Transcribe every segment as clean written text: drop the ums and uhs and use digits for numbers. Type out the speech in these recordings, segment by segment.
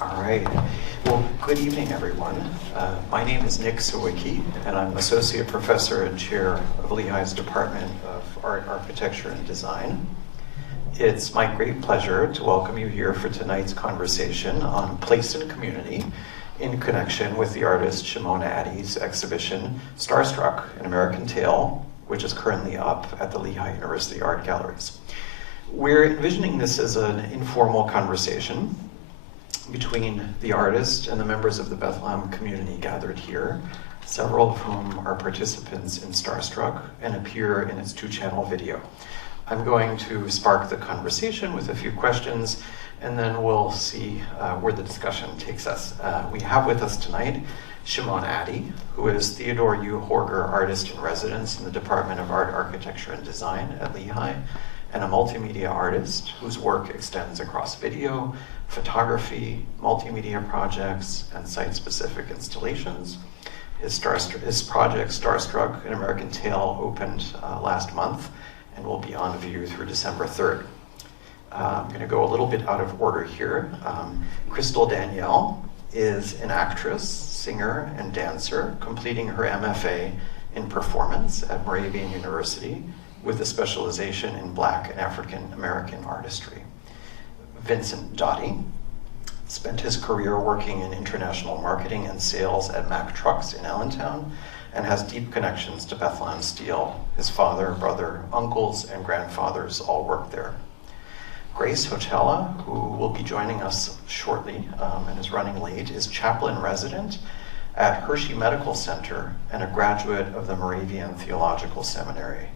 All right. Well, good evening, everyone. My name is Nick Sawicki, and I'm Associate Professor and Chair of Lehigh's Department of Art, Architecture, and Design. It's my great pleasure to welcome you here for tonight's conversation on place and community in connection with the artist Shimon Attie's exhibition, Starstruck, An American Tale, which is currently up at the Lehigh University Art Galleries. We're envisioning this as an informal conversation between the artist and the members of the Bethlehem community gathered here, several of whom are participants in Starstruck and appear in its two-channel video. I'm going to spark the conversation with a few questions, and then we'll see where the discussion takes us. We have with us tonight Shimon Attie, who is Theodore U. Horger Artist in Residence in the Department of Art, Architecture, and Design at Lehigh, and a multimedia artist whose work extends across video, photography, multimedia projects, and site-specific installations. His project, Starstruck, An American Tale, opened last month and will be on view through December 3rd. I'm going to go a little bit out of order here. Crystal Danielle is an actress, singer, and dancer, completing her MFA in performance at Moravian University with a specialization in Black and African American artistry. Vincent Dottie spent his career working in international marketing and sales at Mack Trucks in Allentown and has deep connections to Bethlehem Steel. His father, brother, uncles, and grandfathers all worked there. Grace Hotella, who will be joining us shortly and is running late, is chaplain resident at Hershey Medical Center and a graduate of the Moravian Theological Seminary.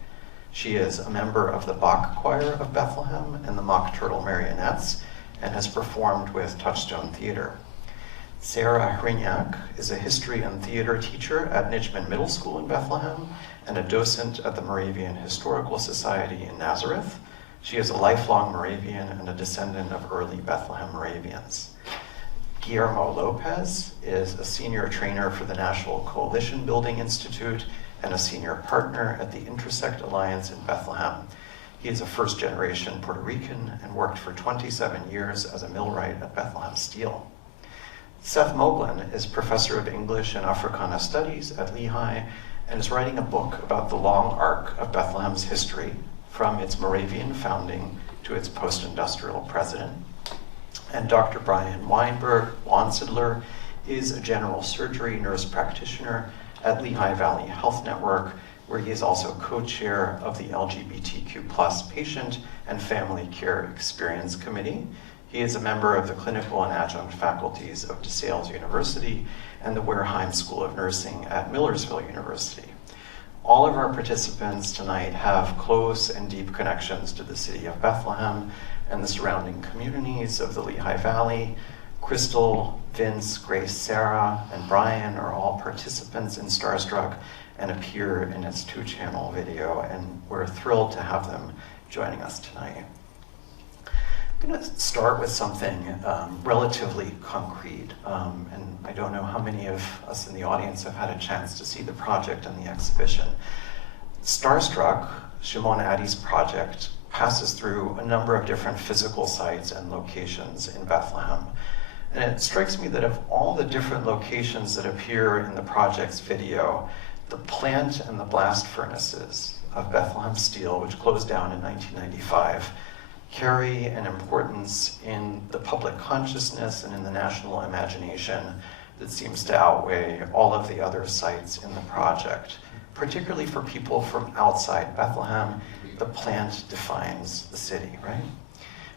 She is a member of the Bach Choir of Bethlehem and the Mock Turtle Marionettes and has performed with Touchstone Theater. Sarah Hrignac is a history and theater teacher at Nitchman Middle School in Bethlehem and a docent at the Moravian Historical Society in Nazareth. She is a lifelong Moravian and a descendant of early Bethlehem Moravians. Guillermo Lopez is a senior trainer for the National Coalition Building Institute and a senior partner at the Intersect Alliance in Bethlehem. He is a first-generation Puerto Rican and worked for 27 years as a millwright at Bethlehem Steel. Seth Moglin is professor of English and Africana Studies at Lehigh and is writing a book about the long arc of Bethlehem's history from its Moravian founding to its post-industrial president. And Dr. Brian Wansidler is a general surgery nurse practitioner at Lehigh Valley Health Network, where he is also co-chair of the LGBTQ+ Patient and Family Care Experience Committee. He is a member of the clinical and adjunct faculties of DeSales University and the Wareheim School of Nursing at Millersville University. All of our participants tonight have close and deep connections to the city of Bethlehem and the surrounding communities of the Lehigh Valley. Crystal, Vince, Grace, Sarah, and Brian are all participants in Starstruck and appear in its two-channel video, and we're thrilled to have them joining us tonight. I'm going to start with something relatively concrete, and I don't know how many of us in the audience have had a chance to see the project and the exhibition. Starstruck, Shimon Attie's project, passes through a number of different physical sites and locations in Bethlehem. And it strikes me that of all the different locations that appear in the project's video, the plant and the blast furnaces of Bethlehem Steel, which closed down in 1995, carry an importance in the public consciousness and in the national imagination that seems to outweigh all of the other sites in the project. Particularly for people from outside Bethlehem, the plant defines the city, right?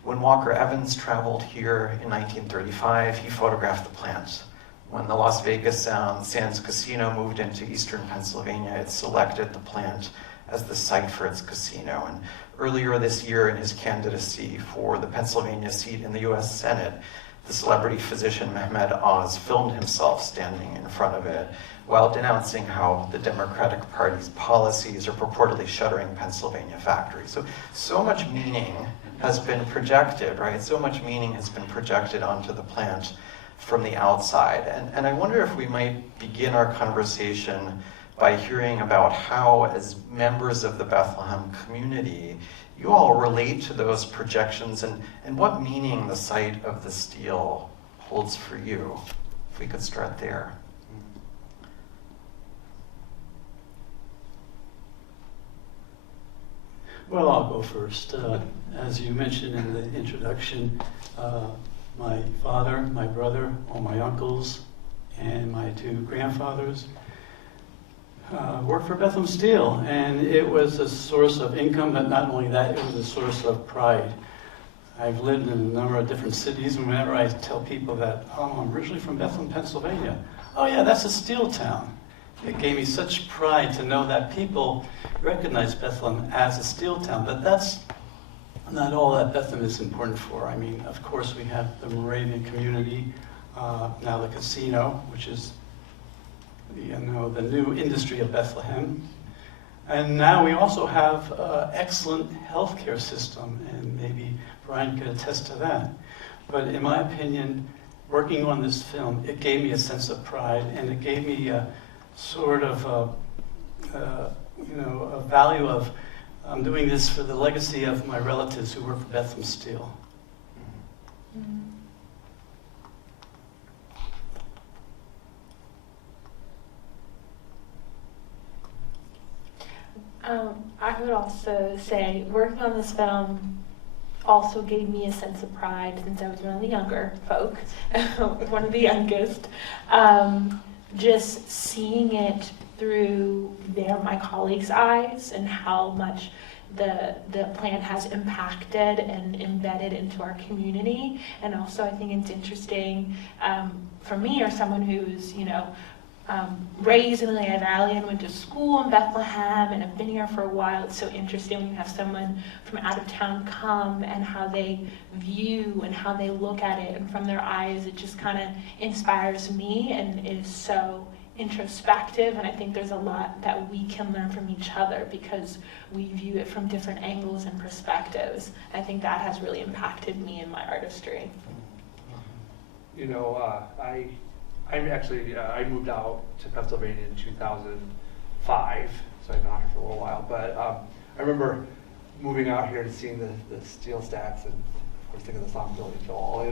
When Walker Evans traveled here in 1935, he photographed the plant. When the Las Vegas Sands Casino moved into eastern Pennsylvania, it selected the plant as the site for its casino. And earlier this year, in his candidacy for the Pennsylvania seat in the US Senate, the celebrity physician Mehmed Oz filmed himself standing in front of it while denouncing how the Democratic Party's policies are purportedly shuttering Pennsylvania factories. So much meaning has been projected, right? So much meaning has been projected onto the plant from the outside. And I wonder if we might begin our conversation by hearing about how, as members of the Bethlehem community, you all relate to those projections and what meaning the site of the steel holds for you. If we could start there. Well, I'll go first. As you mentioned in the introduction, my father, my brother, all my uncles, and my two grandfathers worked for Bethlehem Steel, and it was a source of income, but not only that, it was a source of pride. I've lived in a number of different cities, and whenever I tell people that, oh, I'm originally from Bethlehem, Pennsylvania, oh yeah, that's a steel town. It gave me such pride to know that people recognize Bethlehem as a steel town, but that's not all that Bethlehem is important for. I mean, of course, we have the Moravian community, now the casino, which is the new industry of Bethlehem. And now we also have an excellent healthcare system, and maybe Brian could attest to that. But in my opinion, working on this film, it gave me a sense of pride, and it gave me a sort of a value of I'm doing this for the legacy of my relatives who work for Bethlehem Steel. Mm-hmm. I would also say working on this film also gave me a sense of pride since I was one of the younger folk, one of the youngest. Just seeing it through my colleagues' eyes and how much the plan has impacted and embedded into our community. And also I think it's interesting for me, or someone who's, raised in the Lehigh Valley and went to school in Bethlehem and have been here for a while. It's so interesting when you have someone from out of town come and how they view and how they look at it, and from their eyes it just kind of inspires me and is so introspective. And I think there's a lot that we can learn from each other because we view it from different angles and perspectives. I think that has really impacted me in my artistry. I moved out to Pennsylvania in 2005, so I've been out here for a little while. But I remember moving out here and seeing the steel stacks, and of course thinking of the song Billy Joel,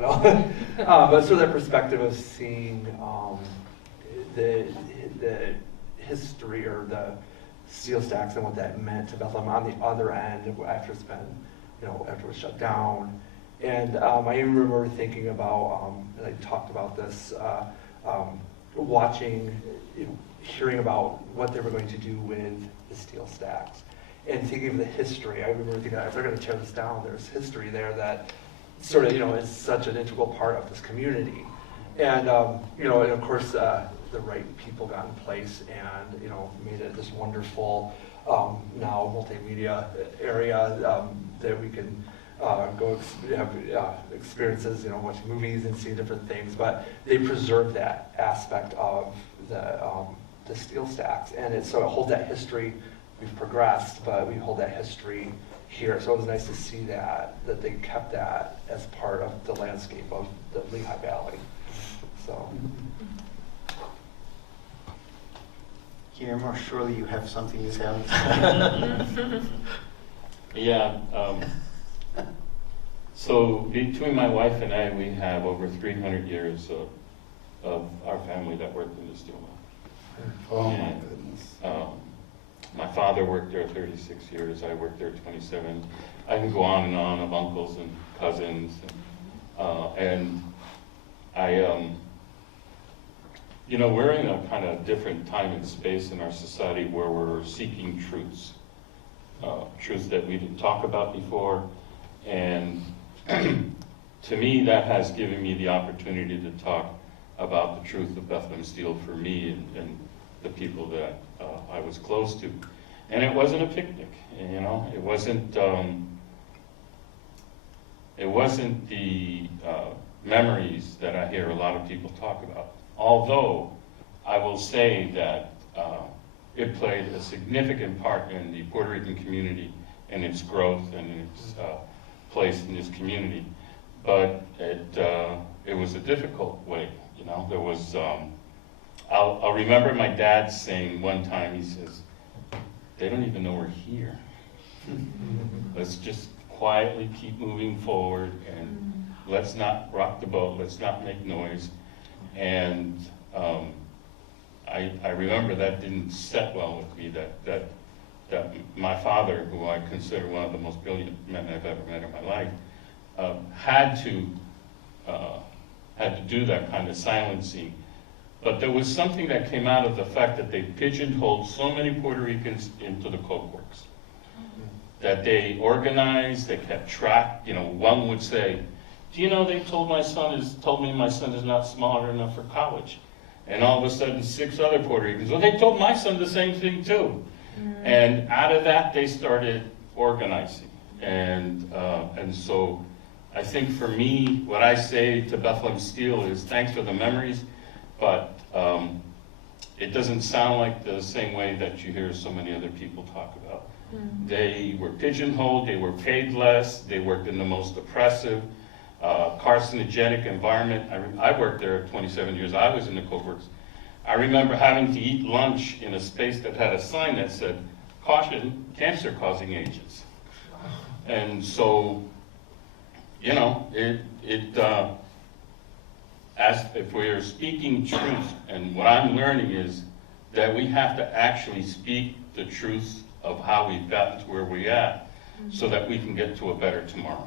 but sort of that perspective of seeing the history or the steel stacks and what that meant to Bethlehem on the other end after it's been, after it was shut down. And I even remember thinking about, and I talked about this, watching, hearing about what they were going to do with the steel stacks, and thinking of the history. I remember thinking, if they're going to tear this down, there's history there that sort of, is such an integral part of this community. And, and of course, the right people got in place and, made it this wonderful, now multimedia area that we can go have experiences, watching movies and seeing different things, but they preserve that aspect of the steel stacks, and so it holds that history. We've progressed, but we hold that history here. So it was nice to see that they kept that as part of the landscape of the Lehigh Valley. So. Guillermo, surely you have something to say. Yeah. So between my wife and I, we have over 300 years of our family that worked in the steel mill. Oh my goodness. My father worked there 36 years. I worked there 27. I can go on and on of uncles and cousins. And I, we're in a kind of different time and space in our society where we're seeking truths. Truths that we didn't talk about before. And to me, that has given me the opportunity to talk about the truth of Bethlehem Steel for me and the people that I was close to. And it wasn't a picnic, it wasn't the memories that I hear a lot of people talk about. Although I will say that it played a significant part in the Puerto Rican community and its growth and its place in this community, but it was a difficult way. There was. I'll remember my dad saying one time. He says, "They don't even know we're here. Let's just quietly keep moving forward." And let's not rock the boat, let's not make noise. And I remember that didn't set well with me, that my father, who I consider one of the most brilliant men I've ever met in my life, had to do that kind of silencing. But there was something that came out of the fact that they pigeonholed so many Puerto Ricans into the Coke Works, that they organized, they kept track. You know, one would say, do you know they told me my son is not smart enough for college? And all of a sudden 6 other Puerto Ricans, well, they told my son the same thing too. And out of that they started organizing. And so I think for me, what I say to Bethlehem Steel is thanks for the memories, but it doesn't sound like the same way that you hear so many other people talk about. They were pigeonholed, they were paid less, they worked in the most oppressive, carcinogenic environment. I worked there 27 years, I was in the Coke Works. I remember having to eat lunch in a space that had a sign that said, caution, cancer-causing agents. And so, you know, as if we are speaking truth, and what I'm learning is that we have to actually speak the truth of how we've gotten to where we're at, so that we can get to a better tomorrow.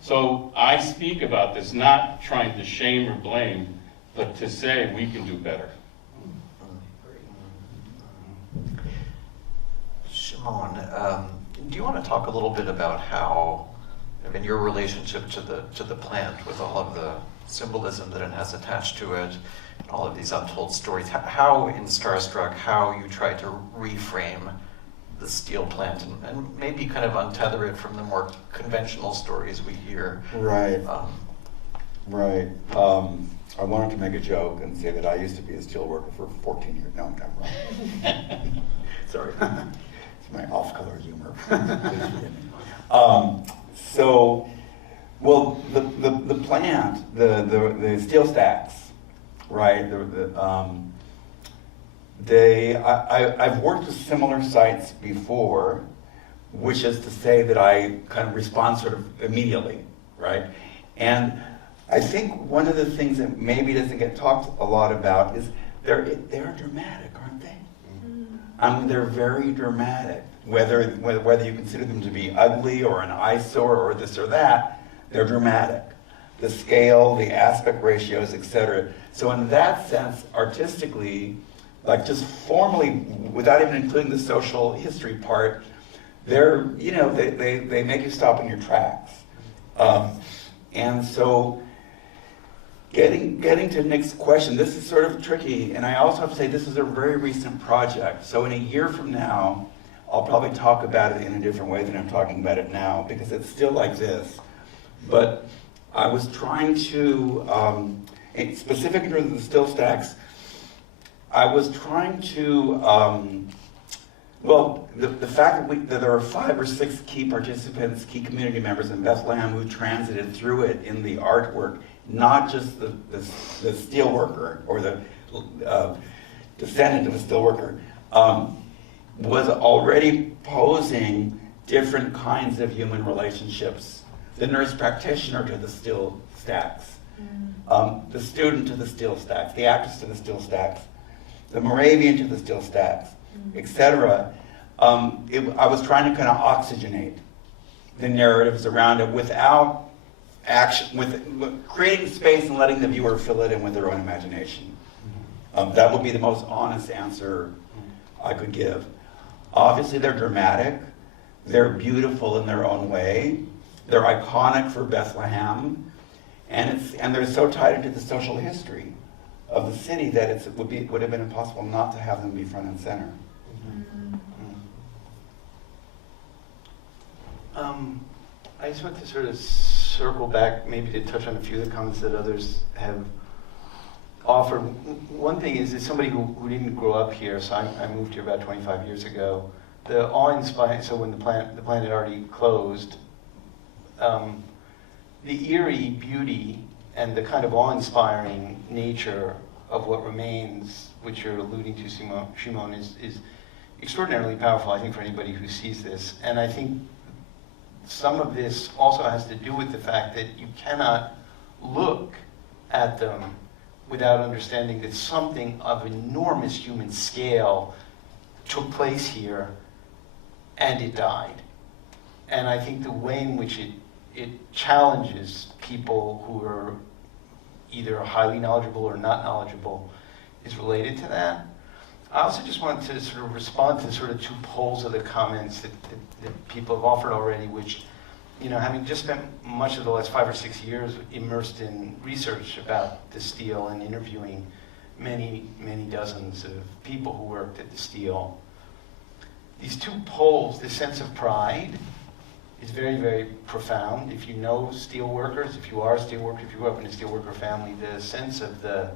So I speak about this not trying to shame or blame, but to say we can do better. Shimon, do you want to talk a little bit about how, I mean, your relationship to the plant with all of the symbolism that it has attached to it, and all of these untold stories, how in Starstruck, how you try to reframe the steel plant and maybe kind of untether it from the more conventional stories we hear. Right. Right. I wanted to make a joke and say that I used to be a steel worker for 14 years. No, I'm wrong. Sorry. It's my off-color humor. So, well, the plant, the steel stacks, right? I've worked with similar sites before, which is to say that I kind of respond sort of immediately, right? And I think one of the things that maybe doesn't get talked a lot about is they're dramatic, aren't they? I mean, they're very dramatic. Whether you consider them to be ugly or an eyesore or this or that, they're dramatic. The scale, the aspect ratios, etc. So in that sense, artistically, like just formally, without even including the social history part, they're, you know, they make you stop in your tracks. And so getting to Nick's question, this is sort of tricky, and I also have to say this is a very recent project. So in a year from now, I'll probably talk about it in a different way than I'm talking about it now, because it's still like this. But I was trying to, specific in terms of the still stacks, I was trying to, well, the fact that there are 5 or 6 key participants, key community members in Bethlehem who transited through it in the artwork, not just the steel worker or the descendant of a steel worker, was already posing different kinds of human relationships. The nurse practitioner to the steel stacks, the student to the steel stacks, the actress to the steel stacks, the Moravian to the steel stacks, etc. I was trying to kind of oxygenate the narratives around it without action, with creating space and letting the viewer fill it in with their own imagination. That would be the most honest answer I could give. Obviously, they're dramatic. They're beautiful in their own way. They're iconic for Bethlehem, and they're so tied into the social history of the city that it would have been impossible not to have them be front and center. I just want to sort of circle back, maybe to touch on a few of the comments that others have offered. One thing is, as somebody who didn't grow up here, so I moved here about 25 years ago, the awe-inspiring, so when the plant had already closed, the eerie beauty and the kind of awe-inspiring nature of what remains, which you're alluding to, Shimon, is extraordinarily powerful, I think, for anybody who sees this. And I think some of this also has to do with the fact that you cannot look at them without understanding that something of enormous human scale took place here and it died. And I think the way in which it challenges people who are either highly knowledgeable or not knowledgeable is related to that. I also just wanted to sort of respond to sort of two poles of the comments that people have offered already, which, you know, having just spent much of the last 5 or 6 years immersed in research about the Steel and interviewing many, many dozens of people who worked at the Steel, these two poles, the sense of pride is very, very profound. If you know steel workers, if you are a steel worker, if you grew up in a steel worker family, the sense of the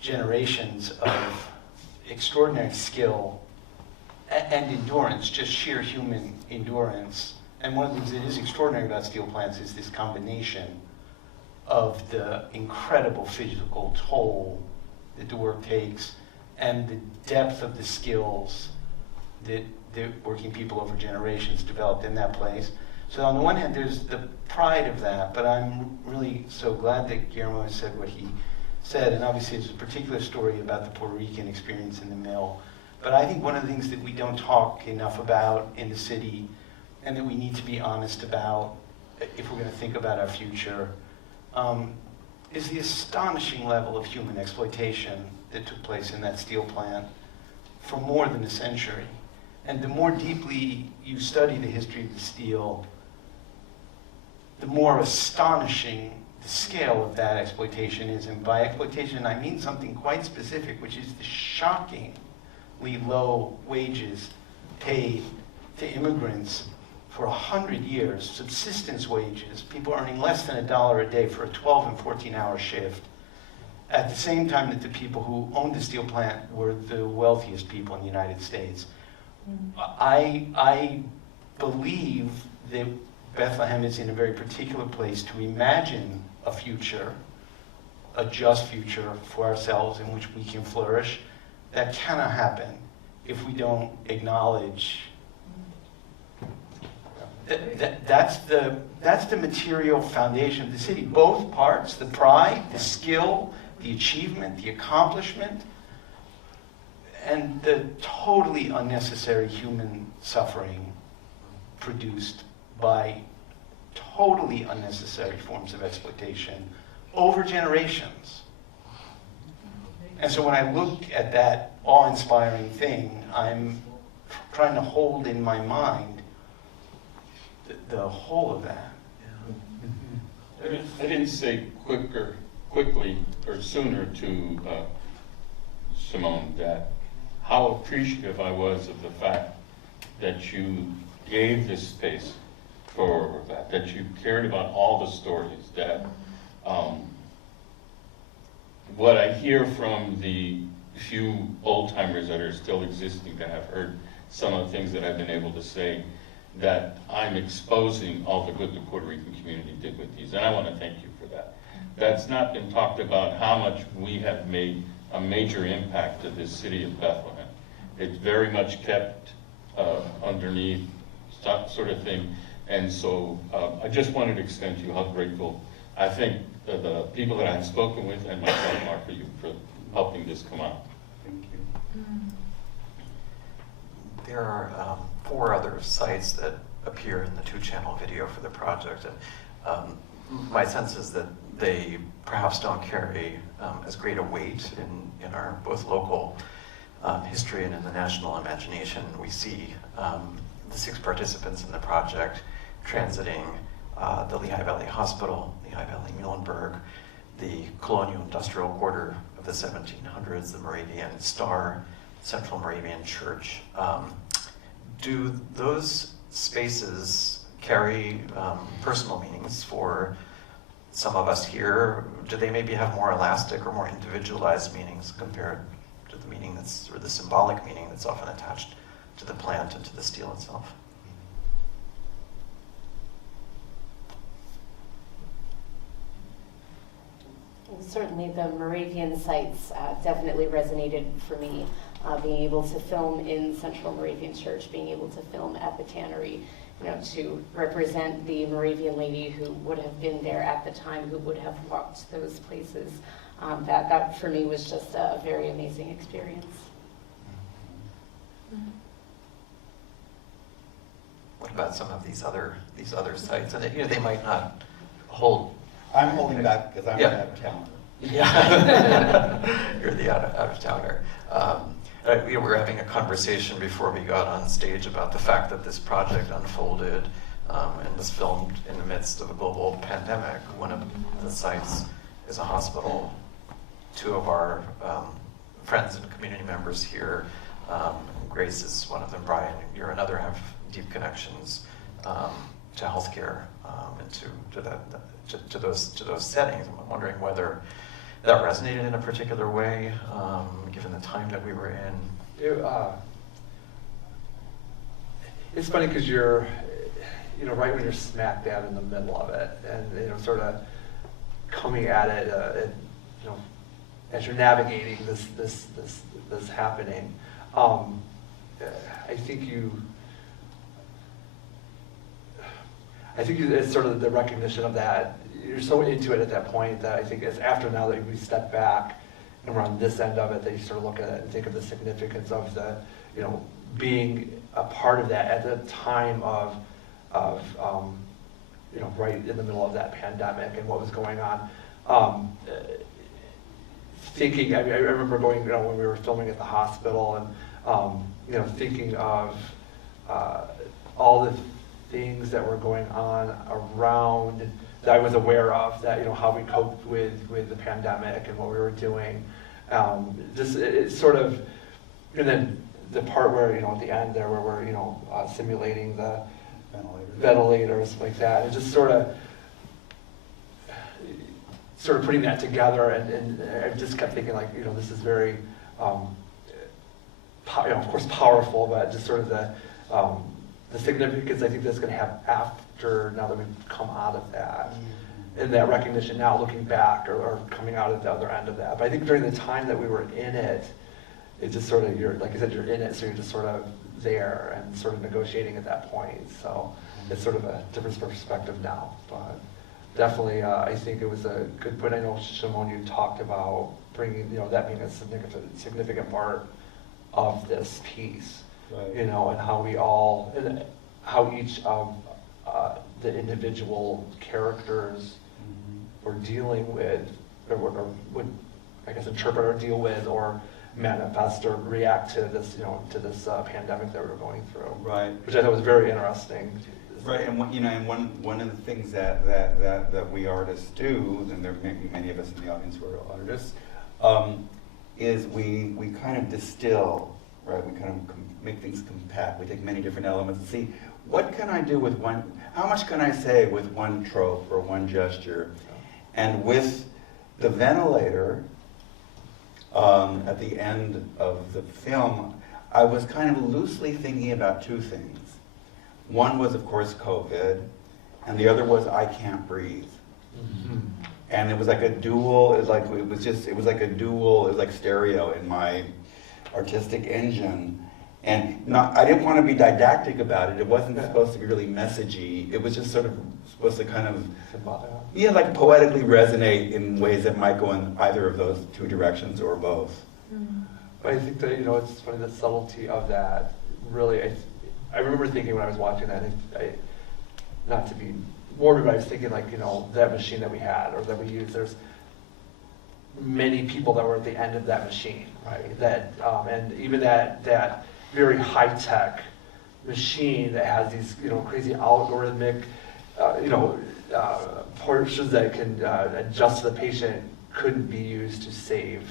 generations of extraordinary skill and endurance, just sheer human endurance. And one of the things that is extraordinary about steel plants is this combination of the incredible physical toll that the work takes and the depth of the skills that working people over generations developed in that place. So on the one hand, there's the pride of that, but I'm really so glad that Guillermo has said what he said, and obviously there's a particular story about the Puerto Rican experience in the mill. But I think one of the things that we don't talk enough about in the city, and that we need to be honest about if we're going to think about our future, is the astonishing level of human exploitation that took place in that steel plant for more than a century. And the more deeply you study the history of the steel, the more astonishing the scale of that exploitation is. And by exploitation, I mean something quite specific, which is the shockingly low wages paid to immigrants for 100 years, subsistence wages, people earning less than $1 a day for a 12 and 14-hour shift, at the same time that the people who owned the steel plant were the wealthiest people in the United States. I believe that Bethlehem is in a very particular place to imagine a future, a just future for ourselves in which we can flourish. That cannot happen if we don't acknowledge that's the material foundation of the city. Both parts, the pride, the skill, the achievement, the accomplishment, and the totally unnecessary human suffering produced by totally unnecessary forms of exploitation over generations. And so when I look at that awe-inspiring thing, I'm trying to hold in my mind the whole of that. I didn't say quickly or sooner to Shimon that how appreciative I was of the fact that you gave this space for that you cared about all the stories, that what I hear from the few old-timers that are still existing that have heard some of the things that I've been able to say, that I'm exposing all the good the Puerto Rican community did with these, and I want to thank you for that. That's not been talked about, how much we have made a major impact to this city of Bethlehem. It's very much kept underneath, sort of thing. And so I just wanted to extend to you how grateful I think the people that I've spoken with and myself are for you for helping this come out. Thank you. There are 4 other sites that appear in the 2-channel video for the project. And my sense is that they perhaps don't carry as great a weight in our both local history and in the national imagination. We see the 6 participants in the project transiting the Lehigh Valley Hospital, Lehigh Valley Muhlenberg, the colonial industrial quarter of the 1700s, the Moravian Star, Central Moravian Church. Do those spaces carry personal meanings for some of us here? Do they maybe have more elastic or more individualized meanings compared to the meaning that's, or the symbolic meaning that's often attached to the plant and to the steel itself? Certainly the Moravian sites definitely resonated for me. Being able to film in Central Moravian Church, being able to film at the tannery, to represent the Moravian lady who would have been there at the time, who would have walked those places. That for me was just a very amazing experience. What about some of these other sites? And they might not hold. I'm holding back because I'm Yeah. out of town. Yeah, you're the out of towner. We were having a conversation before we got on stage about the fact that this project unfolded and was filmed in the midst of a global pandemic. One of the sites is a hospital. Two of our friends and community members here, Grace is one of them, Brian, you're another, have deep connections to healthcare and to those settings. I'm wondering whether that resonated in a particular way, given the time that we were in. It's funny because you're, right when you're smack dab in the middle of it, and sort of coming at it, as you're navigating this happening. I think it's sort of the recognition of that. You're so into it at that point that I think it's after now that we step back and we're on this end of it that you sort of look at it and think of the significance of being a part of that at the time of right in the middle of that pandemic and what was going on. Thinking, I remember going, when we were filming at the hospital and thinking of all the things that were going on around that I was aware of, that how we coped with the pandemic and what we were doing. It's sort of, and then the part where at the end there where we're simulating the ventilators like that, it just sort of putting that together, and I just kept thinking this is very, of course powerful, but just sort of the significance I think that's going to have after now that we've come out of that, and that recognition now looking back or coming out at the other end of that. But I think during the time that we were in it, it's just sort of, like you said, you're in it, so you're just sort of there and sort of negotiating at that point. So it's sort of a different perspective now, but definitely, I think it was a good point. I know, Shimon, you talked about bringing, that being a significant part of this piece, Right. and how we all, and how each of the individual characters were dealing with, or would, I guess, interpret or deal with, or manifest or react to this, to this pandemic that we were going through. Right. Which I thought was very interesting. Right, and one of the things that we artists do, and there may be many of us in the audience who are artists, is we kind of distill, right? We kind of make things compact. We take many different elements and see what can I do with one. How much can I say with one trope or one gesture? And with the ventilator, at the end of the film, I was kind of loosely thinking about two things. One was, of course, COVID, and the other was I can't breathe. Mm-hmm. And it was like a dual, it was like stereo in my artistic engine. And I didn't want to be didactic about it. It wasn't supposed to be really messagey. It was just sort of supposed to kind of, like poetically resonate in ways that might go in either of those two directions or both. Mm-hmm. But I think that, it's funny, the subtlety of that, really, I remember thinking when I was watching that, not to be morbid, but I was thinking that machine that we had or that we used, there's many people that were at the end of that machine, right? That, and even that very high-tech machine that has these, crazy algorithmic, portions that can adjust to the patient couldn't be used to save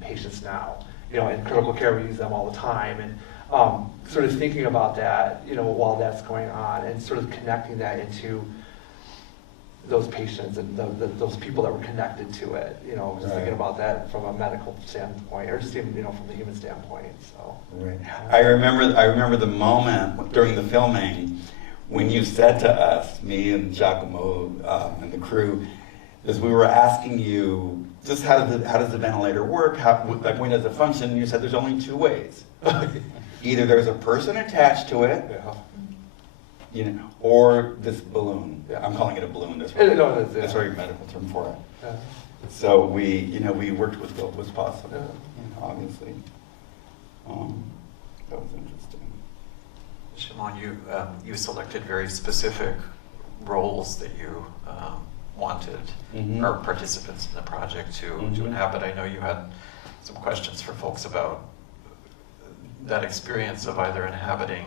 patients now. In critical care, we use them all the time. And sort of thinking about that, while that's going on, and sort of connecting that into those patients and those people that were connected to it, just thinking about that from a medical standpoint, or just even, from the human standpoint. So. Right. I remember the moment during the filming when you said to us, me and Giacomo and the crew, as we were asking you, just how does the ventilator work? When does it function? And you said there's only two ways. Either there's a person attached to it, you know, or this balloon. I'm calling it a balloon. That's No, right. that's- That's a very medical term for it. Yeah. So we worked with what was possible, Yeah. you know, obviously. That was interesting. Shimon, you selected very specific roles that you wanted Mhm. our participants in the project to Mhm. inhabit. I know you had some questions for folks about that experience of either inhabiting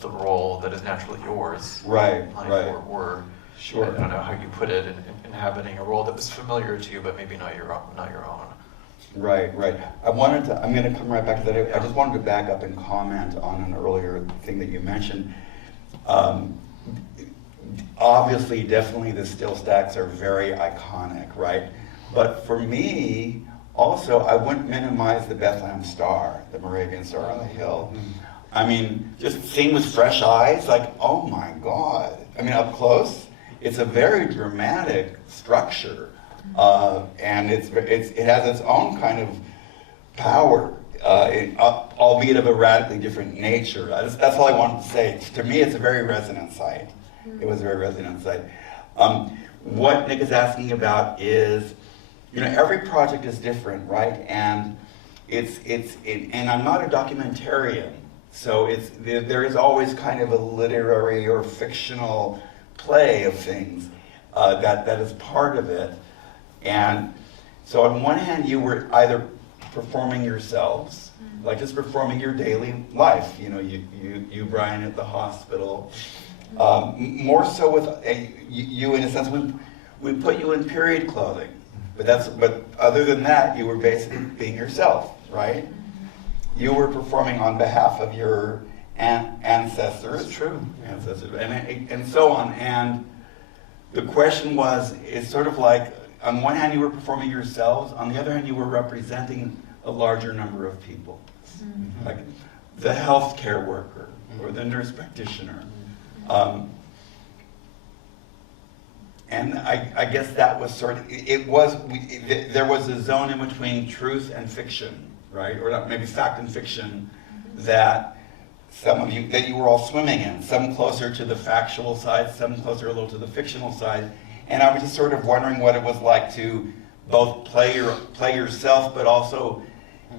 the role that is naturally yours, Right, like, right. or Sure. I don't know how you put it, in inhabiting a role that was familiar to you, but maybe not your own. Right. I'm going to come right back to that. I just wanted to back up and comment on an earlier thing that you mentioned. Obviously, definitely the still stacks are very iconic, right? But for me, also, I wouldn't minimize the Bethlehem Star, the Moravian Star on the hill. I mean, just seeing with fresh eyes, like, oh my God. I mean, up close, it's a very dramatic structure. And it has its own kind of power, albeit of a radically different nature. That's all I wanted to say. To me, it's a very resonant site. It was a very resonant site. What Nick is asking about is, you know, every project is different, right? And and I'm not a documentarian, so there is always kind of a literary or fictional play of things that is part of it. And so on one hand, you were either performing yourselves, like just performing your daily life. You know, you Brian, at the hospital. More so with you, in a sense, we put you in period clothing, but other than that, you were basically being yourself, right? You were performing on behalf of your ancestors. That's true. Ancestors, and so on. And the question is sort of like, on one hand, you were performing yourselves. On the other hand, you were representing a larger number of people, like the healthcare worker or the nurse practitioner. And I guess that was sort of, there was a zone in between truth and fiction, right? Or not, maybe fact and fiction, that that you were all swimming in, some closer to the factual side, some closer a little to the fictional side. And I was just sort of wondering what it was like to both play yourself, but also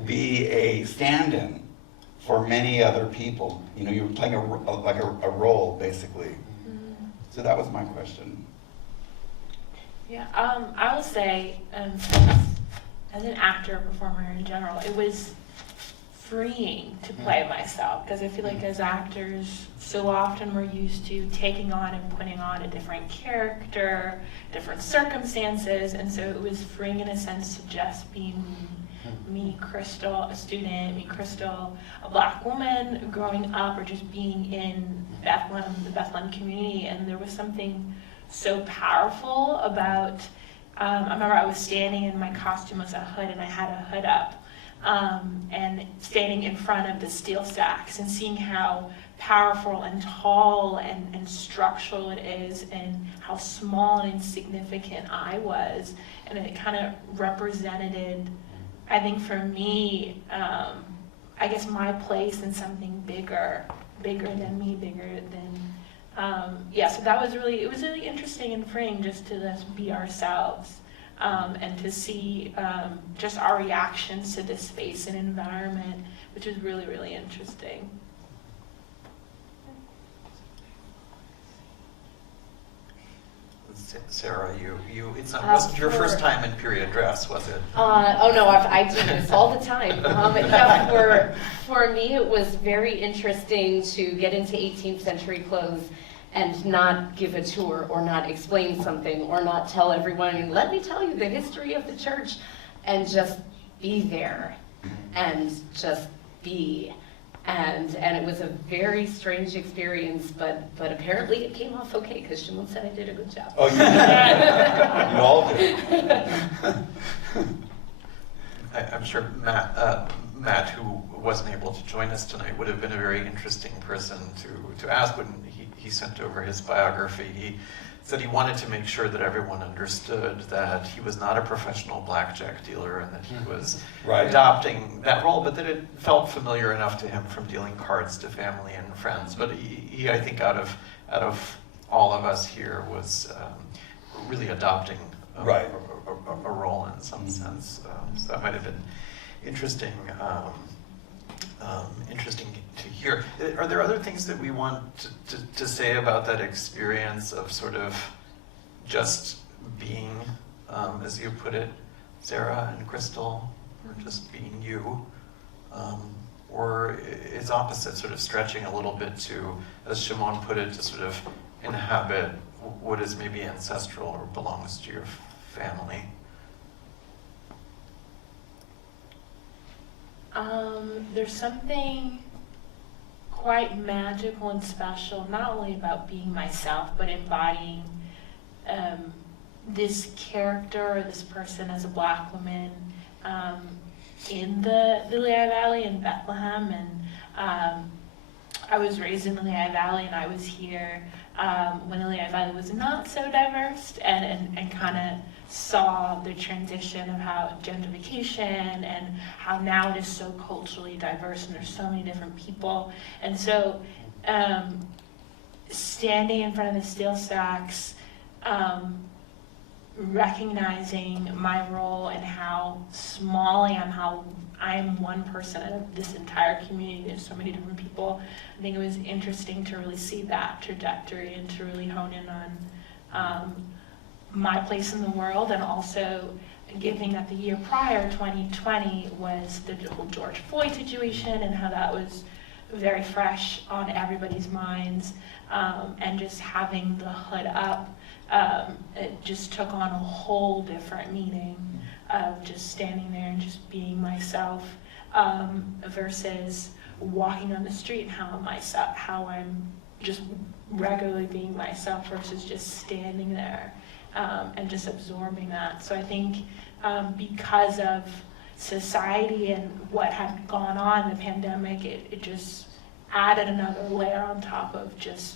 be a stand-in for many other people. You know, you were playing a role, basically. So that was my question. Yeah, I would say, as an actor, performer in general, it was freeing to play myself, because I feel like as actors, so often we're used to taking on and putting on a different character, different circumstances, and so it was freeing in a sense to just be me, Crystal, a student, me, Crystal, a Black woman growing up, or just being in Bethlehem, the Bethlehem community. And there was something so powerful about, I remember I was standing, and my costume was a hood, and I had a hood up, and standing in front of the steel stacks and seeing how powerful and tall and structural it is, and how small and insignificant I was. And it kind of represented, I think for me, I guess my place in something bigger than me, bigger than, so that was it was really interesting and freeing just to just be ourselves, and to see just our reactions to this space and environment, which was really, really interesting. Sarah, wasn't your first time in period dress, was it? Oh no, I do this all the time. For me, it was very interesting to get into 18th century clothes and not give a tour, or not explain something, or not tell everyone, let me tell you the history of the church, and just be there and just be. And it was a very strange experience, but apparently it came off okay, because Shimon said I did a good job. Oh, you did. You all did. I'm sure Matt, who wasn't able to join us tonight, would have been a very interesting person to ask when he sent over his biography. He said he wanted to make sure that everyone understood that he was not a professional blackjack dealer and that he was Right. adopting that role, but that it felt familiar enough to him from dealing cards to family and friends. But he I think, out of all of us here, was really adopting Right. a role in some sense. So that might have been interesting. Interesting to hear. Are there other things that we want to say about that experience of sort of just being, as you put it, Sarah and Crystal, or just being you? Or is opposite, sort of stretching a little bit to, as Shimon put it, to sort of inhabit what is maybe ancestral or belongs to your family? There's something quite magical and special, not only about being myself, but embodying this character, this person as a Black woman in the Lehigh Valley in Bethlehem. And I was raised in the Lehigh Valley, and I was here when the Lehigh Valley was not so diverse, and kind of saw the transition of how gentrification and how now it is so culturally diverse and there's so many different people. And so standing in front of the steel stacks, recognizing my role and how small I am, how I'm one person of this entire community, there's so many different people. I think it was interesting to really see that trajectory and to really hone in on my place in the world, and also given that the year prior, 2020, was the whole George Floyd situation and how that was very fresh on everybody's minds, and just having the hood up, it just took on a whole different meaning of just standing there and just being myself, versus walking on the street and how I'm just regularly being myself versus just standing there. And just absorbing that. So I think because of society and what had gone on in the pandemic, it just added another layer on top of just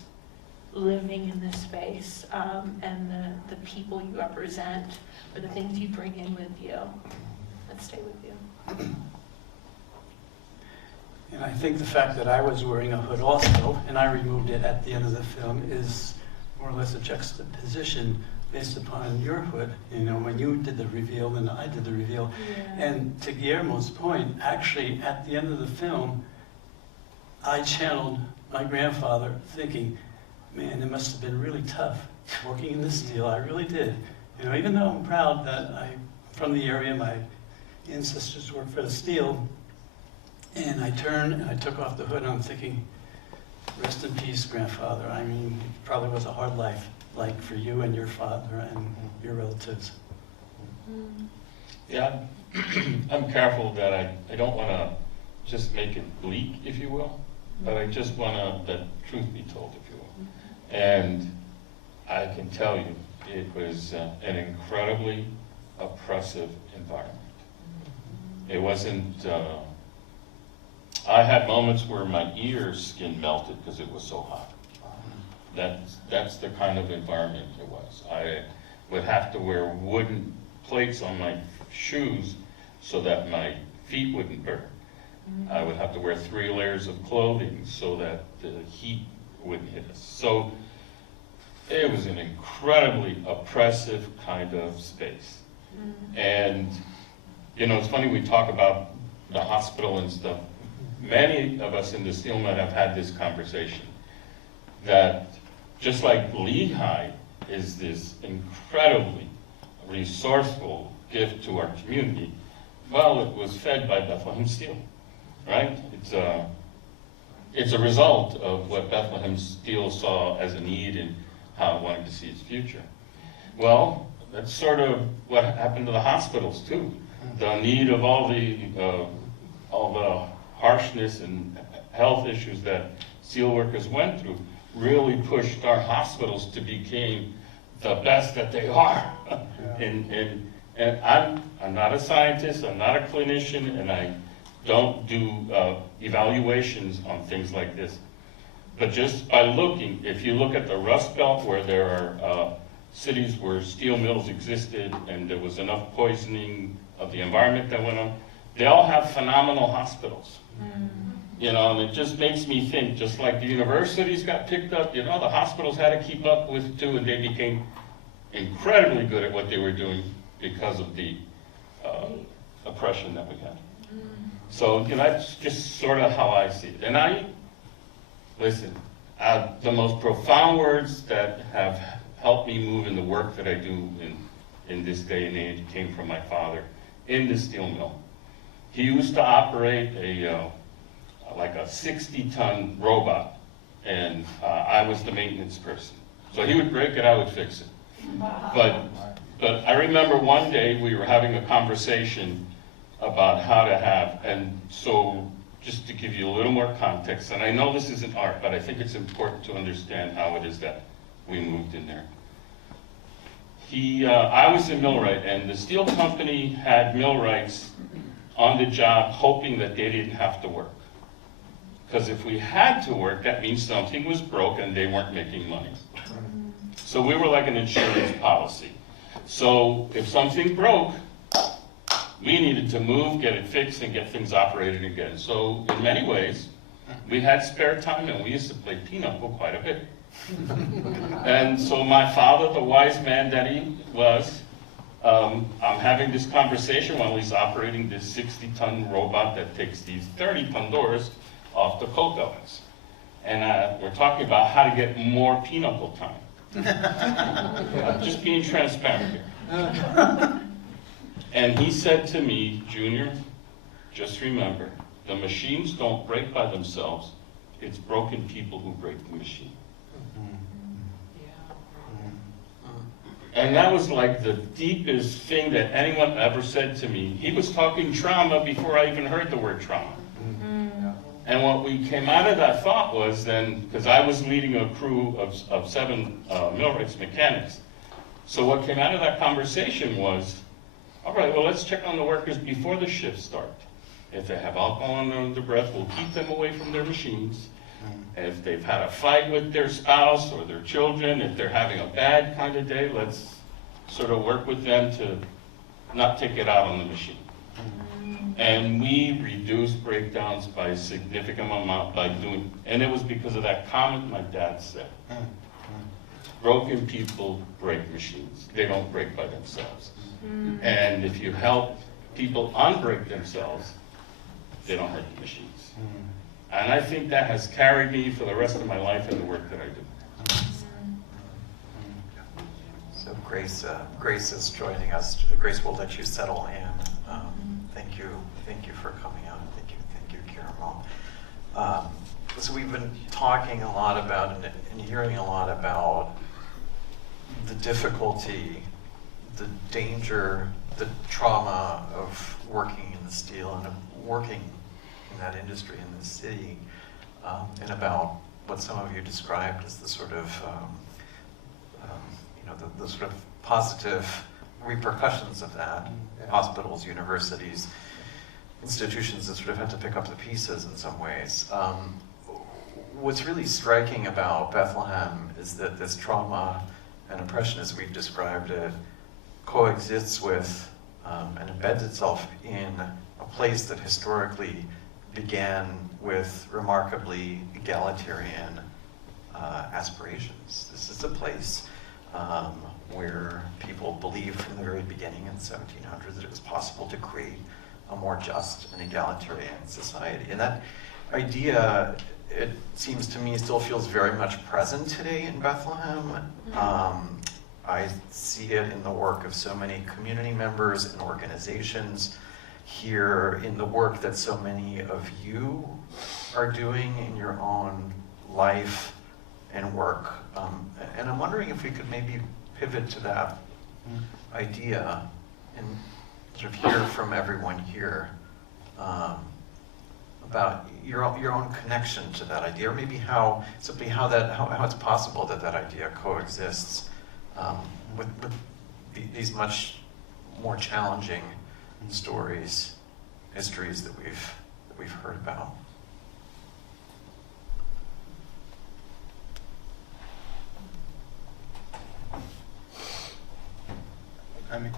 living in this space, and the people you represent, or the things you bring in with you that stay with you. And I think the fact that I was wearing a hood also, and I removed it at the end of the film, is more or less a juxtaposition based upon your hood, when you did the reveal and I did the reveal. Yeah. And to Guillermo's point, actually at the end of the film, I channeled my grandfather thinking, man, it must have been really tough working in the steel. I really did. Even though I'm proud that I'm from the area, my ancestors worked for the steel, and I turned and I took off the hood and I'm thinking, rest in peace, grandfather. I mean, it probably was a hard life, like for you and your father and your relatives. Yeah, I'm careful that I don't want to just make it bleak, if you will, but I just want the truth be told, if you will. And I can tell you, it was an incredibly oppressive environment. It wasn't, I had moments where my ear skin melted because it was so hot. That's the kind of environment it was. I would have to wear wooden plates on my shoes so that my feet wouldn't burn. I would have to wear 3 layers of clothing so that the heat wouldn't hit us. So it was an incredibly oppressive kind of space. And, it's funny we talk about the hospital and stuff. Many of us in the Steelmen have had this conversation that just like Lehigh is this incredibly resourceful gift to our community, well, it was fed by Bethlehem Steel, right? It's a result of what Bethlehem Steel saw as a need and how it wanted to see its future. Well, that's sort of what happened to the hospitals too. The need of all the harshness and health issues that steelworkers went through really pushed our hospitals to become the best that they are. And I'm not a scientist, I'm not a clinician, and I don't do evaluations on things like this. But just by looking, if you look at the Rust Belt where there are cities where steel mills existed and there was enough poisoning of the environment that went on, they all have phenomenal hospitals. You know, and it just makes me think, just like the universities got picked up, you know, the hospitals had to keep up with too, and they became incredibly good at what they were doing because of the oppression that we had. So, you know, that's just sort of how I see it. And listen, the most profound words that have helped me move in the work that I do in this day and age came from my father in the steel mill. He used to operate like a 60-ton robot, and I was the maintenance person. So he would break it, I would fix it. But I remember one day we were having a conversation about how to have, and so just to give you a little more context, and I know this isn't art, but I think it's important to understand how it is that we moved in there. I was a millwright, and the steel company had millwrights on the job hoping that they didn't have to work. Because if we had to work, that means something was broke and they weren't making money. So we were like an insurance policy. So if something broke, we needed to move, get it fixed, and get things operated again. So in many ways, we had spare time and we used to play pinochle quite a bit. And so my father, the wise man that he was, I'm having this conversation while he's operating this 60-ton robot that takes these 30-ton doors off the coke ovens. And we're talking about how to get more pinochle time. I'm just being transparent here. And he said to me, Junior, just remember, the machines don't break by themselves. It's broken people who break the machine. And that was like the deepest thing that anyone ever said to me. He was talking trauma before I even heard the word trauma. And what we came out of that thought was then, because I was leading a crew of 7 millwrights mechanics. So what came out of that conversation was, all right, well, let's check on the workers before the shifts start. If they have alcohol under their breath, we'll keep them away from their machines. If they've had a fight with their spouse or their children, if they're having a bad kind of day, let's sort of work with them to not take it out on the machine. And we reduced breakdowns by a significant amount by doing, and it was because of that comment my dad said. Broken people break machines. They don't break by themselves. And if you help people unbreak themselves, they don't hurt the machines. And I think that has carried me for the rest of my life in the work that I do. So Grace is joining us. Grace will let you settle in. Thank you for coming out. Thank you, Caramel. So we've been talking a lot about and hearing a lot about the difficulty, the danger, the trauma of working in the steel and of working in that industry in the city, and about what some of you described as the sort of, the sort of positive repercussions of that. Hospitals, universities, institutions that sort of had to pick up the pieces in some ways. What's really striking about Bethlehem is that this trauma and oppression, as we've described it, coexists with and embeds itself in a place that historically began with remarkably egalitarian aspirations. This is a place where people believed from the very beginning in the 1700s that it was possible to create a more just and egalitarian society. And that idea, it seems to me, still feels very much present today in Bethlehem. I see it in the work of so many community members and organizations here, in the work that so many of you are doing in your own life and work. And I'm wondering if we could maybe pivot to that idea and sort of hear from everyone here about your own connection to that idea, or maybe how it's possible that idea coexists with these much more challenging stories, histories that we've heard about. I mean,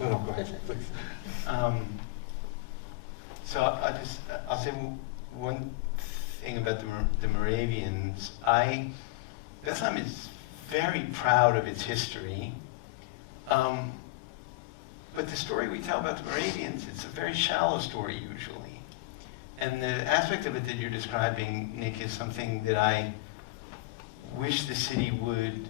No, go ahead, please. so I'll say one thing about the Moravians. Bethlehem is very proud of its history. But the story we tell about the Moravians, it's a very shallow story usually. And the aspect of it that you're describing, Nick, is something that I wish the city would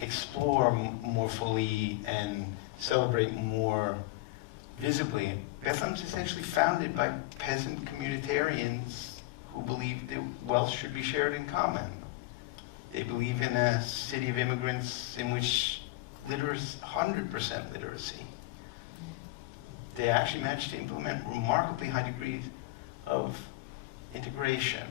explore more fully and celebrate more visibly. Bethlehem's essentially founded by peasant communitarians who believe that wealth should be shared in common. They believe in a city of immigrants in which 100% literacy. They actually managed to implement remarkably high degrees of integration.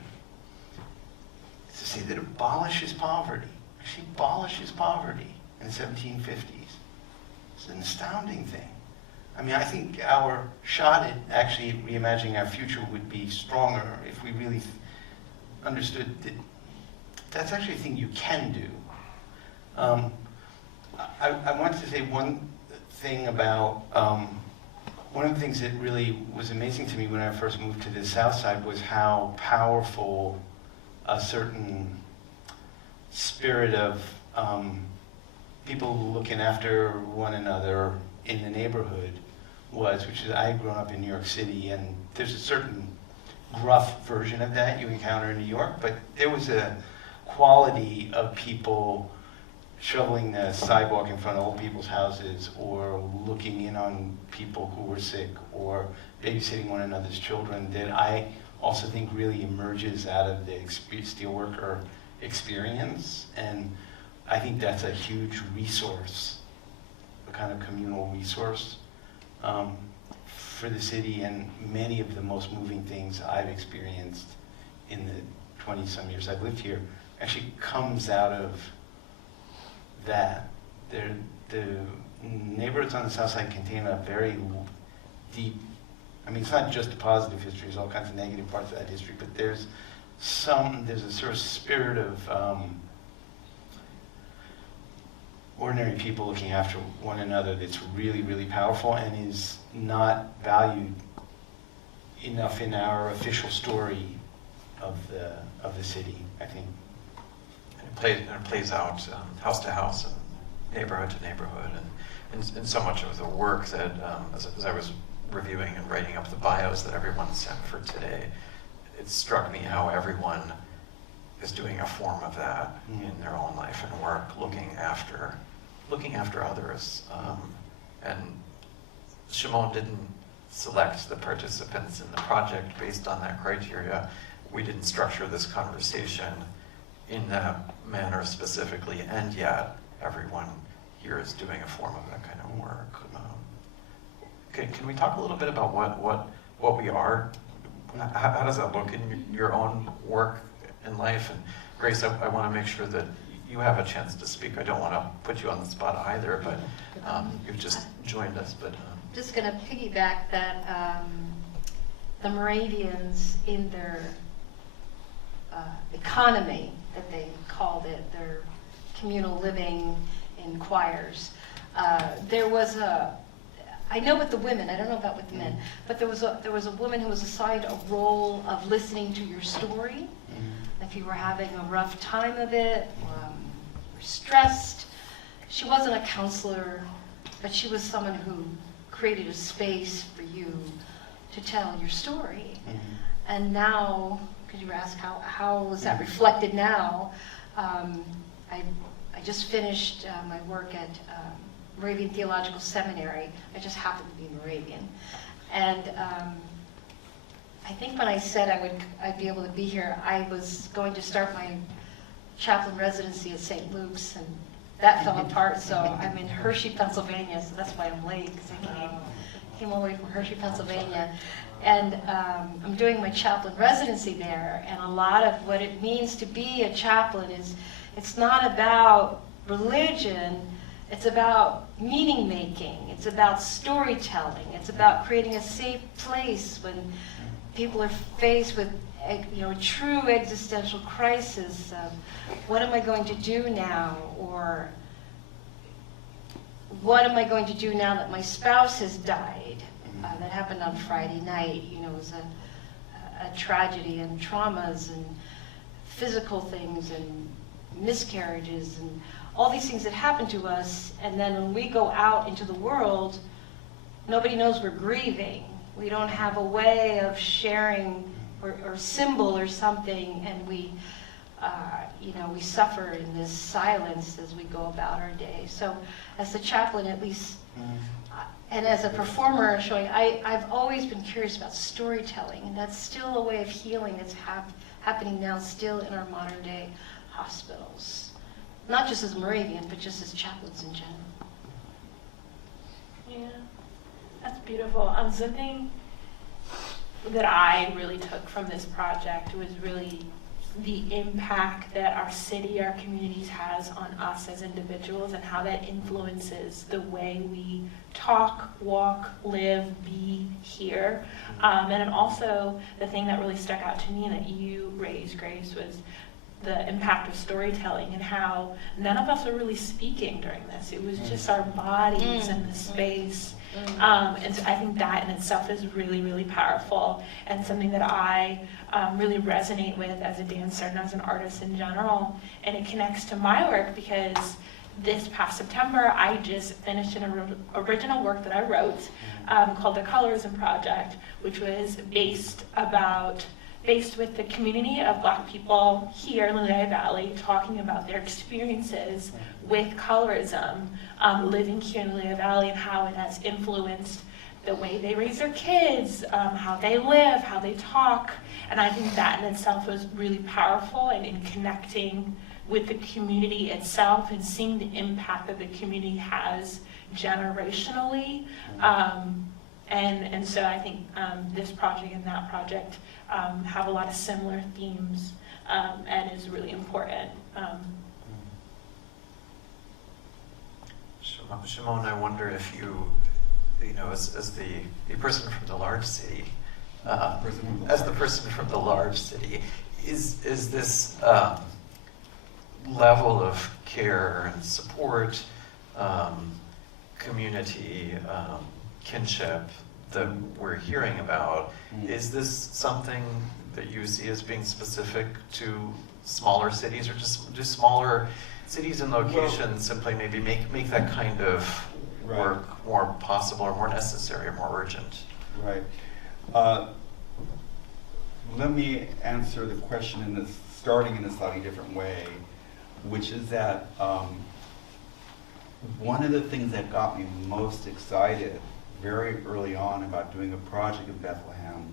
It's a city that abolishes poverty. Actually abolishes poverty in the 1750s. It's an astounding thing. I mean, I think our shot at actually reimagining our future would be stronger if we really understood that that's actually a thing you can do. I wanted to say one thing about one of the things that really was amazing to me when I first moved to the South Side was how powerful a certain spirit of people looking after one another in the neighborhood was, which is, I had grown up in New York City, and there's a certain gruff version of that you encounter in New York, but there was a quality of people shoveling the sidewalk in front of old people's houses, or looking in on people who were sick, or babysitting one another's children, that I also think really emerges out of the steelworker experience. And I think that's a huge resource, a kind of communal resource for the city, and many of the most moving things I've experienced in the 20-some years I've lived here actually comes out of that. The neighborhoods on the South Side contain a very deep, I mean, it's not just a positive history, there's all kinds of negative parts of that history, but there's a sort of spirit of ordinary people looking after one another that's really, really powerful and is not valued enough in our official story of the city, I think. It plays out house to house and neighborhood to neighborhood, and so much of the work that, as I was reviewing and writing up the bios that everyone sent for today, it struck me how everyone is doing a form of that in their own life and work, looking after others. And Shimon didn't select the participants in the project based on that criteria. We didn't structure this conversation in that manner specifically, and yet everyone here is doing a form of that kind of work. Can we talk a little bit about what we are? How does that look in your own work in life? And Grace, I want to make sure that you have a chance to speak. I don't want to put you on the spot either, but you've just joined us. But just going to piggyback that the Moravians, in their economy, that they called it, their communal living in choirs, there was I know with the women, I don't know about with the men, but there was a woman who was assigned a role of listening to your story. If you were having a rough time of it, or stressed, she wasn't a counselor, but she was someone who created a space for you to tell your story. And now, because you were asked how is that reflected now, I just finished my work at Moravian Theological Seminary. I just happened to be Moravian. And I think when I said I'd be able to be here, I was going to start my chaplain residency at St. Luke's, and that fell apart. So I'm in Hershey, Pennsylvania, so that's why I'm late, because I came all the way from Hershey, Pennsylvania. And I'm doing my chaplain residency there, and a lot of what it means to be a chaplain is, it's not about religion, it's about meaning making, it's about storytelling, it's about creating a safe place when people are faced with a true existential crisis of, what am I going to do now? Or what am I going to do now that my spouse has died? That happened on Friday night. You know, it was a tragedy and traumas and physical things and miscarriages and all these things that happen to us. And then when we go out into the world, nobody knows we're grieving. We don't have a way of sharing or symbol or something, and we, you know, we suffer in this silence as we go about our day. So as the chaplain, at least, and as a performer showing, I've always been curious about storytelling, and that's still a way of healing that's happening now still in our modern day hospitals. Not just as Moravian, but just as chaplains in general. Yeah, that's beautiful. Something that I really took from this project was really the impact that our city, our communities has on us as individuals, and how that influences the way we talk, walk, live, be here. And then also the thing that really stuck out to me and that you raised, Grace, was the impact of storytelling and how none of us were really speaking during this. It was just our bodies and the space. And so I think that in itself is really, really powerful, and something that I really resonate with as a dancer and as an artist in general. And it connects to my work because this past September, I just finished an original work that I wrote called the Colorism Project, which was based with the community of Black people here in the Lehigh Valley, talking about their experiences with colorism, living here in the Lehigh Valley, and how it has influenced the way they raise their kids, how they live, how they talk. And I think that in itself was really powerful, and in connecting with the community itself and seeing the impact that the community has generationally. And so I think this project and that project have a lot of similar themes, and is really important. Shimon, I wonder if you know, as the person from the large city, is this level of care and support, community, kinship that we're hearing about, is this something that you see as being specific to smaller cities, or just do smaller cities and locations simply maybe make that kind of work more possible or more necessary or more urgent? Right. Let me answer the question starting in a slightly different way, which is that one of the things that got me most excited very early on about doing a project in Bethlehem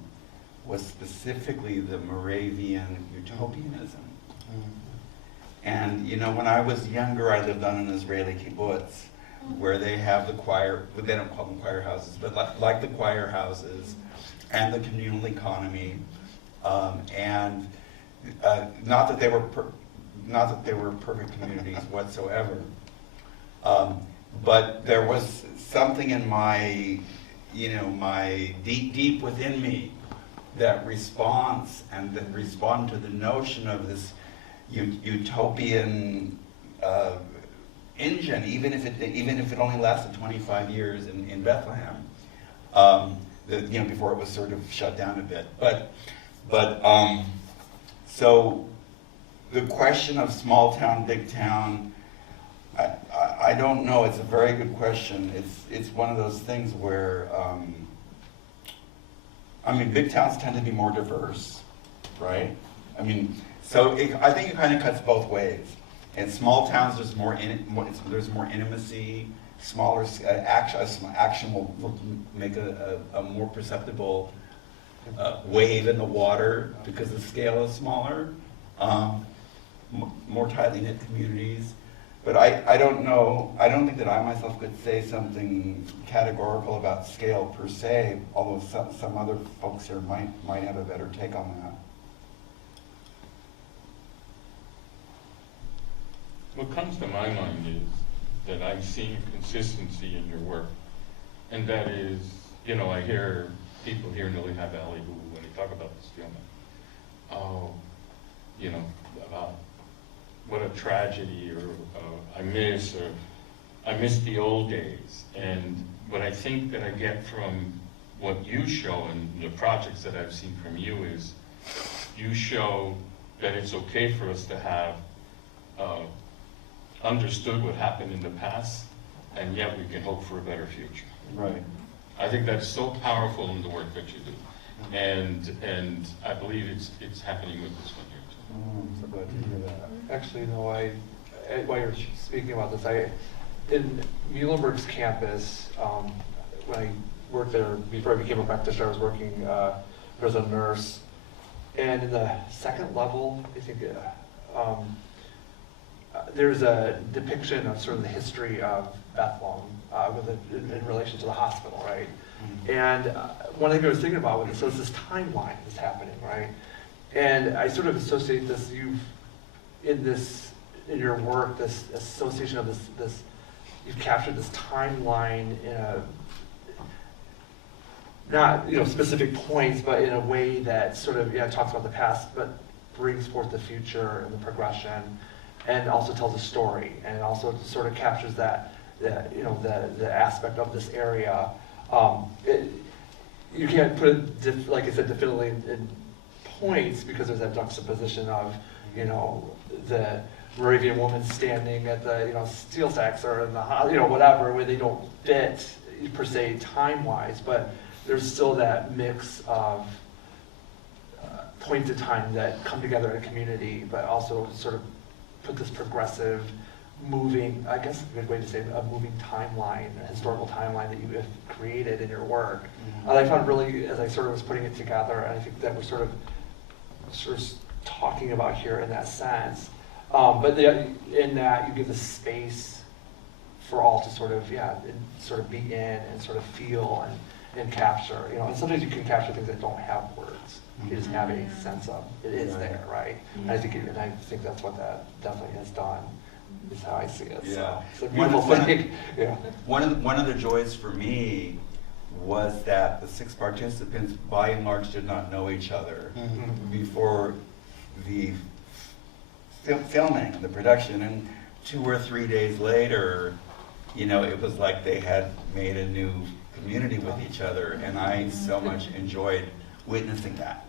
was specifically the Moravian utopianism. And you know, when I was younger, I lived on an Israeli kibbutz where they have the choir, they don't call them choir houses, but like the choir houses and the communal economy, and not that they were perfect communities whatsoever. But there was something in my, my deep within me that responds and that respond to the notion of this utopian engine, even if it only lasted 25 years in Bethlehem, before it was sort of shut down a bit. But so the question of small town, big town, I don't know. It's a very good question. It's one of those things where, big towns tend to be more diverse, right? So I think it kind of cuts both ways. In small towns, there's more intimacy. Smaller action will make a more perceptible wave in the water because the scale is smaller. More tightly knit communities. But I don't know, I don't think that I myself could say something categorical about scale per se, although some other folks here might have a better take on that. What comes to my mind is that I see consistency in your work. And that is, I hear people here in the Lehigh Valley who, when they talk about this film, about what a tragedy, or I miss, or I miss the old days. And what I think that I get from what you show and the projects that I've seen from you is you show that it's okay for us to have understood what happened in the past, and yet we can hope for a better future. Right. I think that's so powerful in the work that you do. And I believe it's happening with this one here too. I'm so glad to hear that. Actually, you know, while you're speaking about this, in Muhlenberg's campus, when I worked there, before I became a practitioner, I was working as a nurse. And in the second level, I think, there's a depiction of sort of the history of Bethlehem in relation to the hospital, right? And one thing I was thinking about was, so it's this timeline that's happening, right? And I sort of associate this, in your work, this association of this you've captured this timeline in a, not, you know, specific points, but in a way that sort of, yeah, talks about the past, but brings forth the future and the progression, and also tells a story, and also sort of captures that, you know, the aspect of this area. You can't put it, like I said, definitely in points, because there's that juxtaposition of, you know, the Moravian woman standing at the, you know, steel stacks, or in the, you know, whatever, where they don't fit per se time-wise, but there's still that mix of points of time that come together in a community, but also sort of put this progressive, moving, I guess a good way to say, a moving timeline, a historical timeline that you have created in your work. And I found really, as I sort of was putting it together, and I think that we're sort of talking about here in that sense, but in that you give the space for all to sort of, yeah, sort of be in and sort of feel and capture, you know, and sometimes you can capture things that don't have words. You just have a sense of it is there, right? And I think that's what that definitely has done, is how I see it. Yeah. So it's a beautiful thing. Yeah. One of the joys for me was that the 6 participants, by and large, did not know each other before the filming, the production, and 2 or 3 days later, you know, it was like they had made a new community with each other, and I so much enjoyed witnessing that.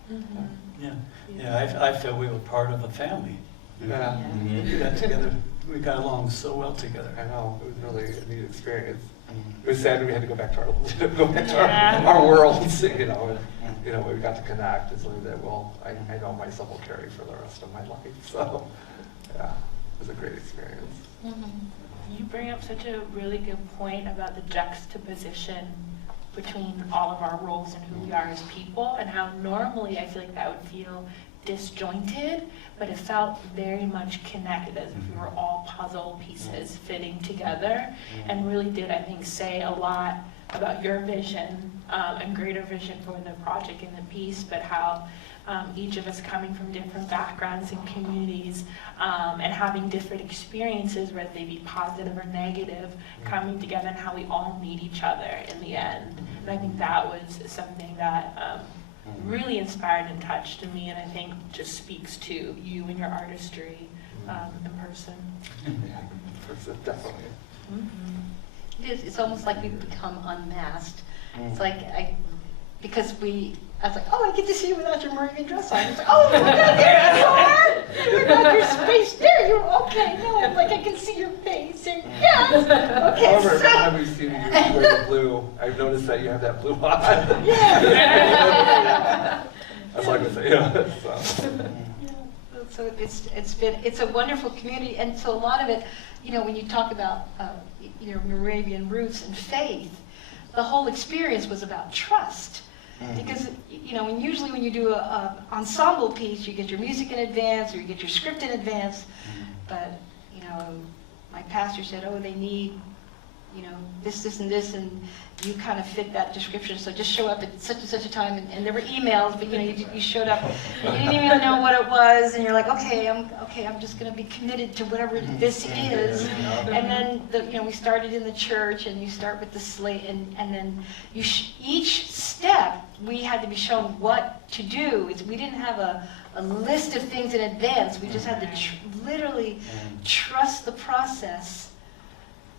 I felt we were part of a family. Yeah. We got together, we got along so well together. I know, it was really a neat experience. It was sad when we had to go back to our worlds, you know, and, you know, we got to connect. It's something that I know myself will carry for the rest of my life. So, yeah, it was a great experience. You bring up such a really good point about the juxtaposition between all of our roles and who we are as people, and how normally I feel like that would feel disjointed, but it felt very much connected, as if we were all puzzle pieces fitting together, and really did, I think, say a lot about your vision and greater vision for the project and the piece, but how each of us coming from different backgrounds and communities and having different experiences, whether they be positive or negative, coming together, and how we all need each other in the end. And I think that was something that really inspired and touched me, and I think just speaks to you and your artistry in person. Definitely. It's almost like we've become unmasked. It's like because I was like, oh, I get to see you without your Moravian dress on. It's like, oh my God, there you are! You got your space there. You're okay. No, I'm like, I can see your face. And yes. Okay. However, every time we've seen you wear the blue, I've noticed that you have that blue on. Yeah. That's all I can say. Yeah. So it's a wonderful community, and so a lot of it, you know, when you talk about your Moravian roots and faith, the whole experience was about trust. Because, you know, usually when you do a ensemble piece, you get your music in advance, or you get your script in advance. But, you know, my pastor said, oh, they need, you know, this, and this, and you kind of fit that description. So just show up at such and such a time, and there were emails, but, you know, you showed up, and you didn't even know what it was, and you're like, okay, I'm just going to be committed to whatever this is. And then, you know, we started in the church, and you start with the slate, and then each step, we had to be shown what to do. We didn't have a list of things in advance. We just had to literally trust the process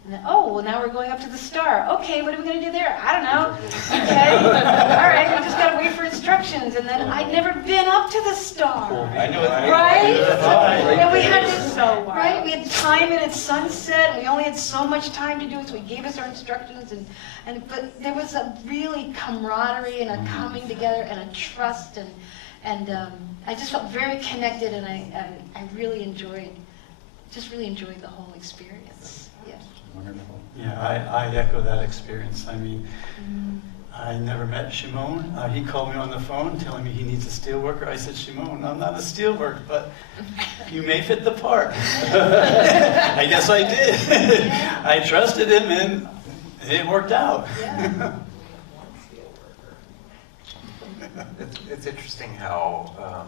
And then, oh, well, now we're going up to the star. Okay, what are we going to do there? I don't know. Okay, all right, we just got to wait for instructions. And then I'd never been up to the star. I know it. Right? And we had It's to, so wild. right? We had to time it at sunset. And we only had so much time to do it, so he gave us our instructions. But there was a really camaraderie and a coming together and a trust, and I just felt very connected, and I really enjoyed the whole experience. Yeah. Wonderful. Yeah, I echo that experience. I mean, I never met Shimon. He called me on the phone telling me he needs a steel worker. I said, Shimon, I'm not a steel worker, but you may fit the part. I guess I did. I trusted him and it worked out. Yeah. It's interesting how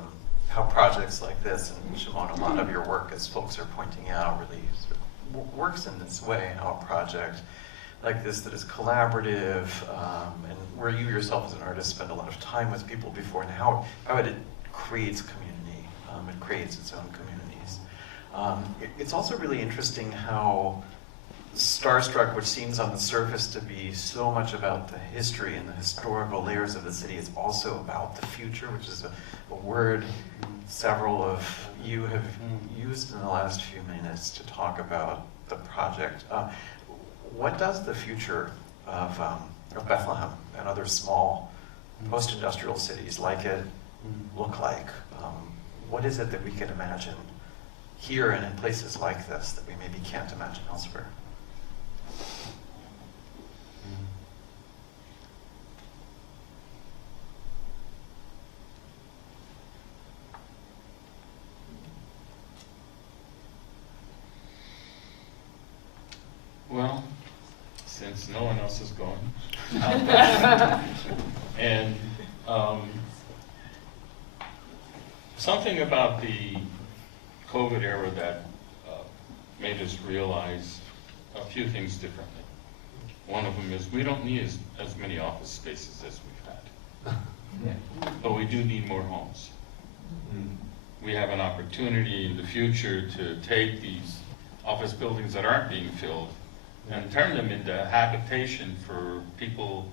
projects like this, and Shimon, a lot of your work, as folks are pointing out, really sort of works in this way, how a project like this that is collaborative, and where you yourself as an artist spend a lot of time with people before, and how it creates community, it creates its own communities. It's also really interesting how Starstruck, which seems on the surface to be so much about the history and the historical layers of the city, is also about the future, which is a word several of you have used in the last few minutes to talk about the project. What does the future of Bethlehem and other small post-industrial cities like it look like? What is it that we can imagine here and in places like this that we maybe can't imagine elsewhere? Well, since no one else is going, and something about the COVID era that made us realize a few things differently. One of them is we don't need as many office spaces as we've had, but we do need more homes. We have an opportunity in the future to take these office buildings that aren't being filled and turn them into habitation for people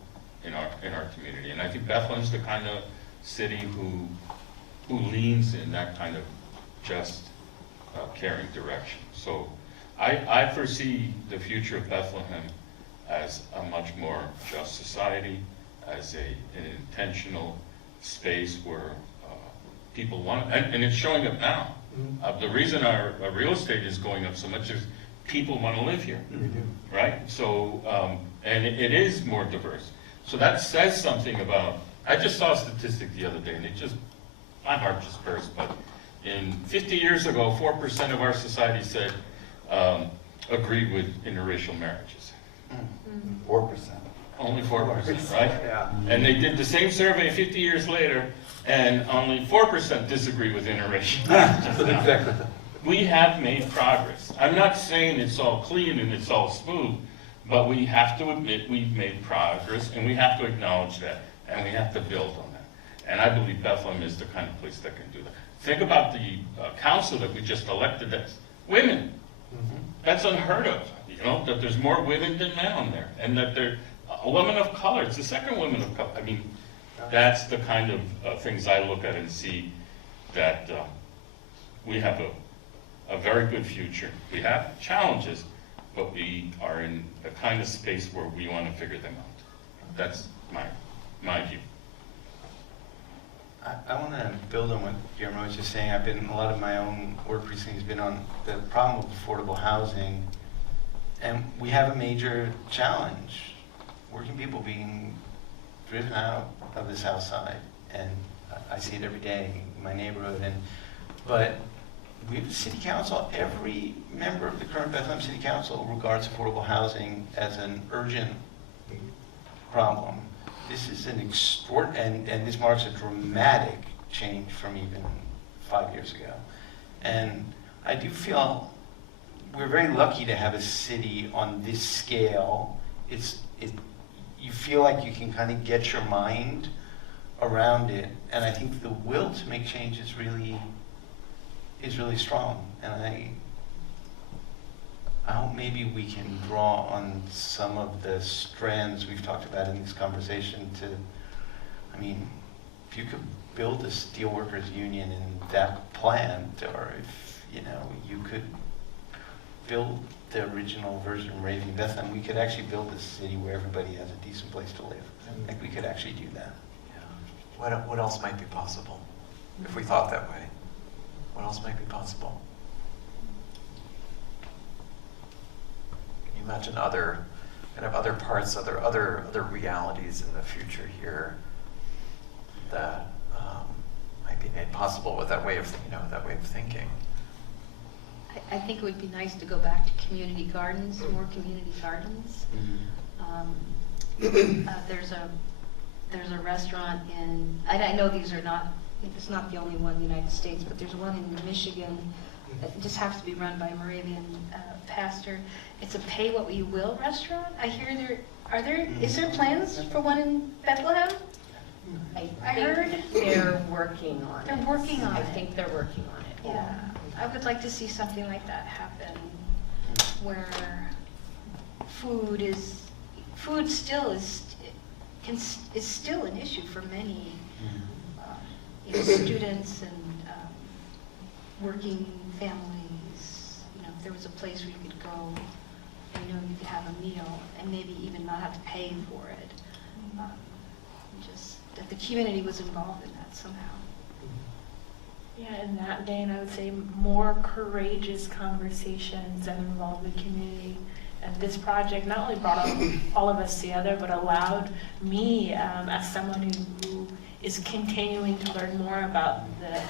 in our community. And I think Bethlehem's the kind of city who leans in that kind of just caring direction. So I foresee the future of Bethlehem as a much more just society, as an intentional space where people want, and it's showing up now. The reason our real estate is going up so much is people want to live here, right? So, and it is more diverse. So that says something about, I just saw a statistic the other day, and my heart just burst, but in 50 years ago, 4% of our society said, agreed with interracial marriages. 4%. Only 4%, right? Yeah. And they did the same survey 50 years later, and only 4% disagree with interracial marriages. Exactly. We have made progress. I'm not saying it's all clean and it's all smooth, but we have to admit we've made progress, and we have to acknowledge that, and we have to build on that. And I believe Bethlehem is the kind of place that can do that. Think about the council that we just elected, that's women. That's unheard of, that there's more women than men on there, and that they're a woman of color. It's the second woman of color. I mean, that's the kind of things I look at and see that we have a very good future. We have challenges, but we are in a kind of space where we want to figure them out. That's my view. I want to build on what Guillermo was just saying. A lot of my own work recently has been on the problem of affordable housing. And we have a major challenge. Working people being driven out of the South Side. And I see it every day in my neighborhood. But we have a city council, every member of the current Bethlehem City Council regards affordable housing as an urgent problem. This is an and this marks a dramatic change from even 5 years ago. And I do feel we're very lucky to have a city on this scale. You feel like you can kind of get your mind around it, and I think the will to make change is really strong. And I hope maybe we can draw on some of the strands we've talked about in this conversation to, I mean, if you could build a steelworkers union in that plant, or if, you know, you could build the original version of Raving Bethlehem, we could actually build a city where everybody has a decent place to live. I think we could actually do that. Yeah. What else might be possible if we thought that way? What else might be possible? Can you imagine other parts, other realities in the future here that might be made possible with that way of thinking? I think it would be nice to go back to community gardens, more community gardens. There's a restaurant in, I know it's not the only one in the United States, but there's one in Michigan that just happens to be run by a Moravian pastor. It's a pay what you will restaurant. I hear is there plans for one in Bethlehem? I heard They're working on it. They're working on I it. think they're working on it. Yeah, I would like to see something like that happen, where food still is still an issue for many students and working families. You know, if there was a place where you could go, you know, you could have a meal and maybe even not have to pay for it. Just that the community was involved in that somehow. Yeah, in that vein, I would say more courageous conversations that involve the community. And this project not only brought all of us together, but allowed me, as someone who is continuing to learn more about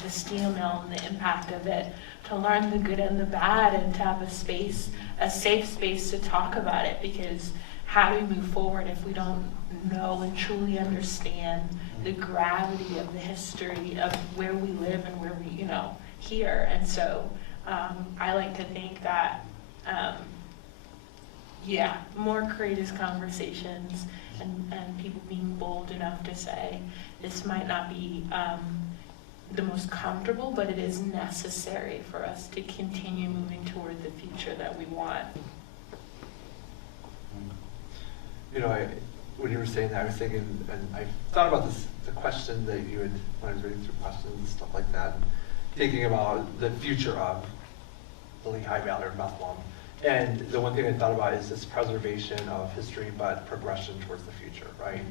the steel mill and the impact of it, to learn the good and the bad, and to have a safe space to talk about it. Because how do we move forward if we don't know and truly understand the gravity of the history of where we live and where we, here? And so I like to think that, more courageous conversations and people being bold enough to say, this might not be the most comfortable, but it is necessary for us to continue moving toward the future that we want. You know, when you were saying that, I was thinking, and I thought about the question that you had, when I was reading through questions and stuff like that, and thinking about the future of the Lehigh Valley or Bethlehem. And the one thing I thought about is this preservation of history, but progression towards the future, right?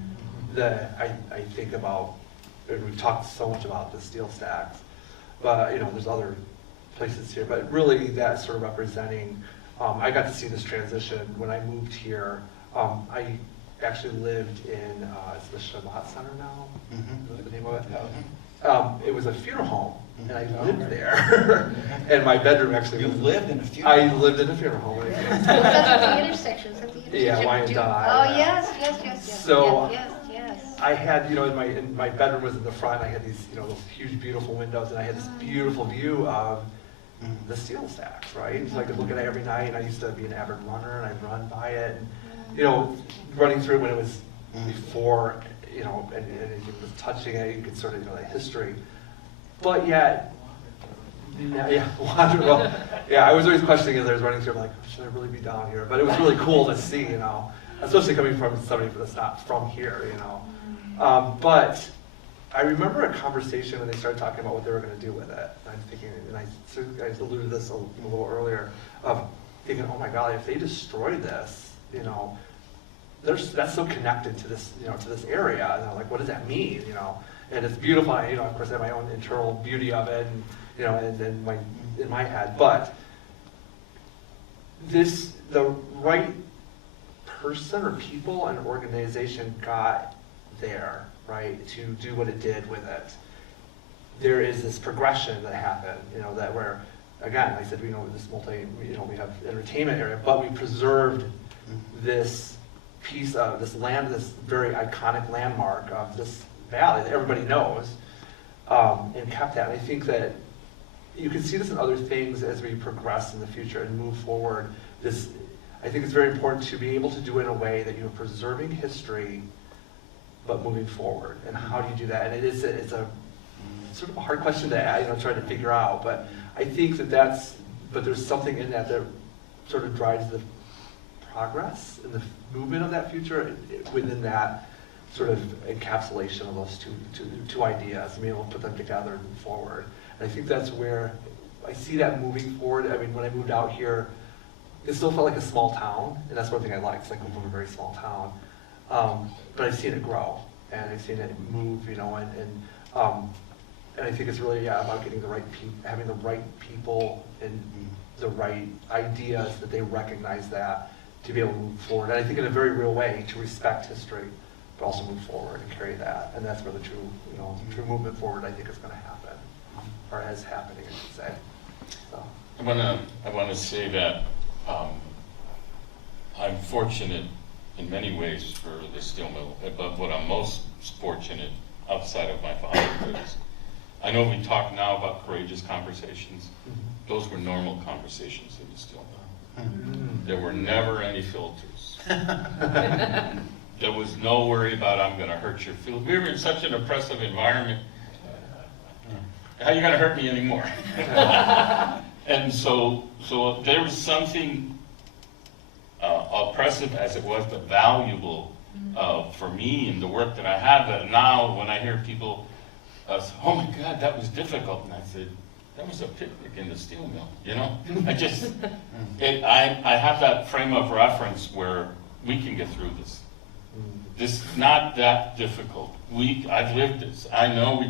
I think about, and we've talked so much about the steel stacks, but there's other places here, but really that sort of representing, I got to see this transition when I moved here. I actually lived in, it's the Shabbat Center now, is the name of it? It was a funeral home, and I lived there. And my bedroom actually You was, lived in a funeral I home? lived in a funeral home. Oh, that's at the intersection. Is that the intersection? Yeah, Wyandotte. Oh, yes. So, yes. I had, in my bedroom was in the front, I had these, those huge, beautiful windows, and I had this beautiful view of the steel stacks, right? So I could look at it every night, and I used to be an avid runner, and I'd run by it, and, running through when it was before, and it was touching it, you could sort of, the history. But yet, I was always questioning as I was running through, like, should I really be down here? But it was really cool to see, especially coming from somebody that's not from here, But I remember a conversation when they started talking about what they were going to do with it. And I'm thinking, and I alluded to this a little earlier, of thinking, oh my God, if they destroy this, that's so connected to this, to this area. And I'm like, what does that mean, And it's beautiful. Of course, I have my own internal beauty of it, and in my head. But the right person or people and organization got there, right, to do what it did with it. There is this progression that happened, that where, again, I said, we have entertainment area, but we preserved this piece of this land, this very iconic landmark of this valley that everybody knows, and kept that. And I think that you can see this in other things as we progress in the future and move forward. I think it's very important to be able to do it in a way that you're preserving history, but moving forward. And how do you do that? And it's a sort of a hard question to try to figure out. But I think but there's something in that sort of drives the progress and the movement of that future within that sort of encapsulation of those two ideas, and being able to put them together and move forward. And I think that's where I see that moving forward. I mean, when I moved out here, it still felt like a small town, and that's one thing I like. It's like I'm from a very small town, but I've seen it grow, and I've seen it move, you know, and I think it's really about getting the right having the right people and the right ideas that they recognize that to be able to move forward. And I think in a very real way to respect history, but also move forward and carry that. And that's where the true, you know, true movement forward I think is going to happen, or is happening, I should say. So. I want to say that I'm fortunate in many ways for the steel mill, but what I'm most fortunate outside of my father is, I know we talk now about courageous conversations. Those were normal conversations in the steel mill. There were never any filters. There was no worry about, I'm going to hurt your feelings. We were in such an oppressive environment. How are you going to hurt me anymore? And so there was something oppressive as it was, but valuable for me and the work that I have, that now when I hear people say, oh my God, that was difficult. And I said, that was a picnic in the steel mill, you know? I have that frame of reference where we can get through this. This is not that difficult. I've lived this. I know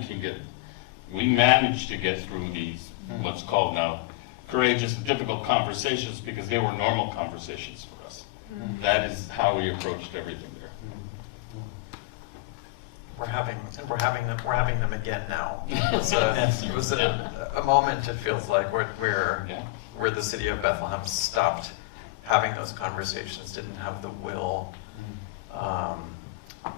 we managed to get through these, what's called now, courageous and difficult conversations, because they were normal conversations for us. That is how we approached everything there. We're having them again now. It was a moment, it feels like, where the city of Bethlehem stopped having those conversations, didn't have the will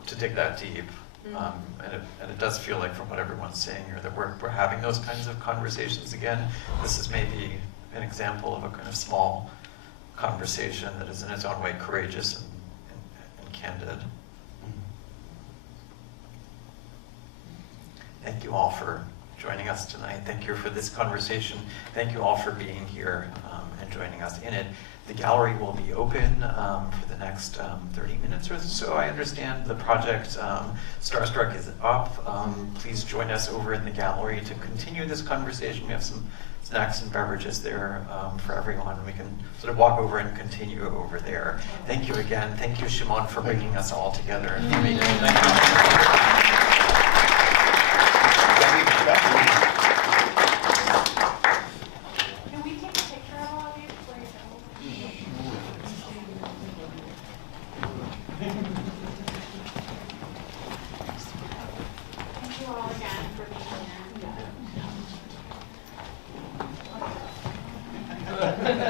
to dig that deep. And it does feel like, from what everyone's saying here, that we're having those kinds of conversations again. This is maybe an example of a kind of small conversation that is in its own way courageous and candid. Thank you all for joining us tonight. Thank you for this conversation. Thank you all for being here and joining us in it. The gallery will be open for the next 30 minutes or so. I understand the project Starstruck is up. Please join us over in the gallery to continue this conversation. We have some snacks and beverages there for everyone. We can sort of walk over and continue over there. Thank you again. Thank you, Shimon, for bringing us all together. Thank you. Can we take a picture of all of you before you go? Thank you all again for being here. Thank you so much. Thank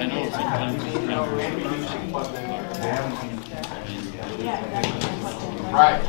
I know sometimes it's kind of you. Right.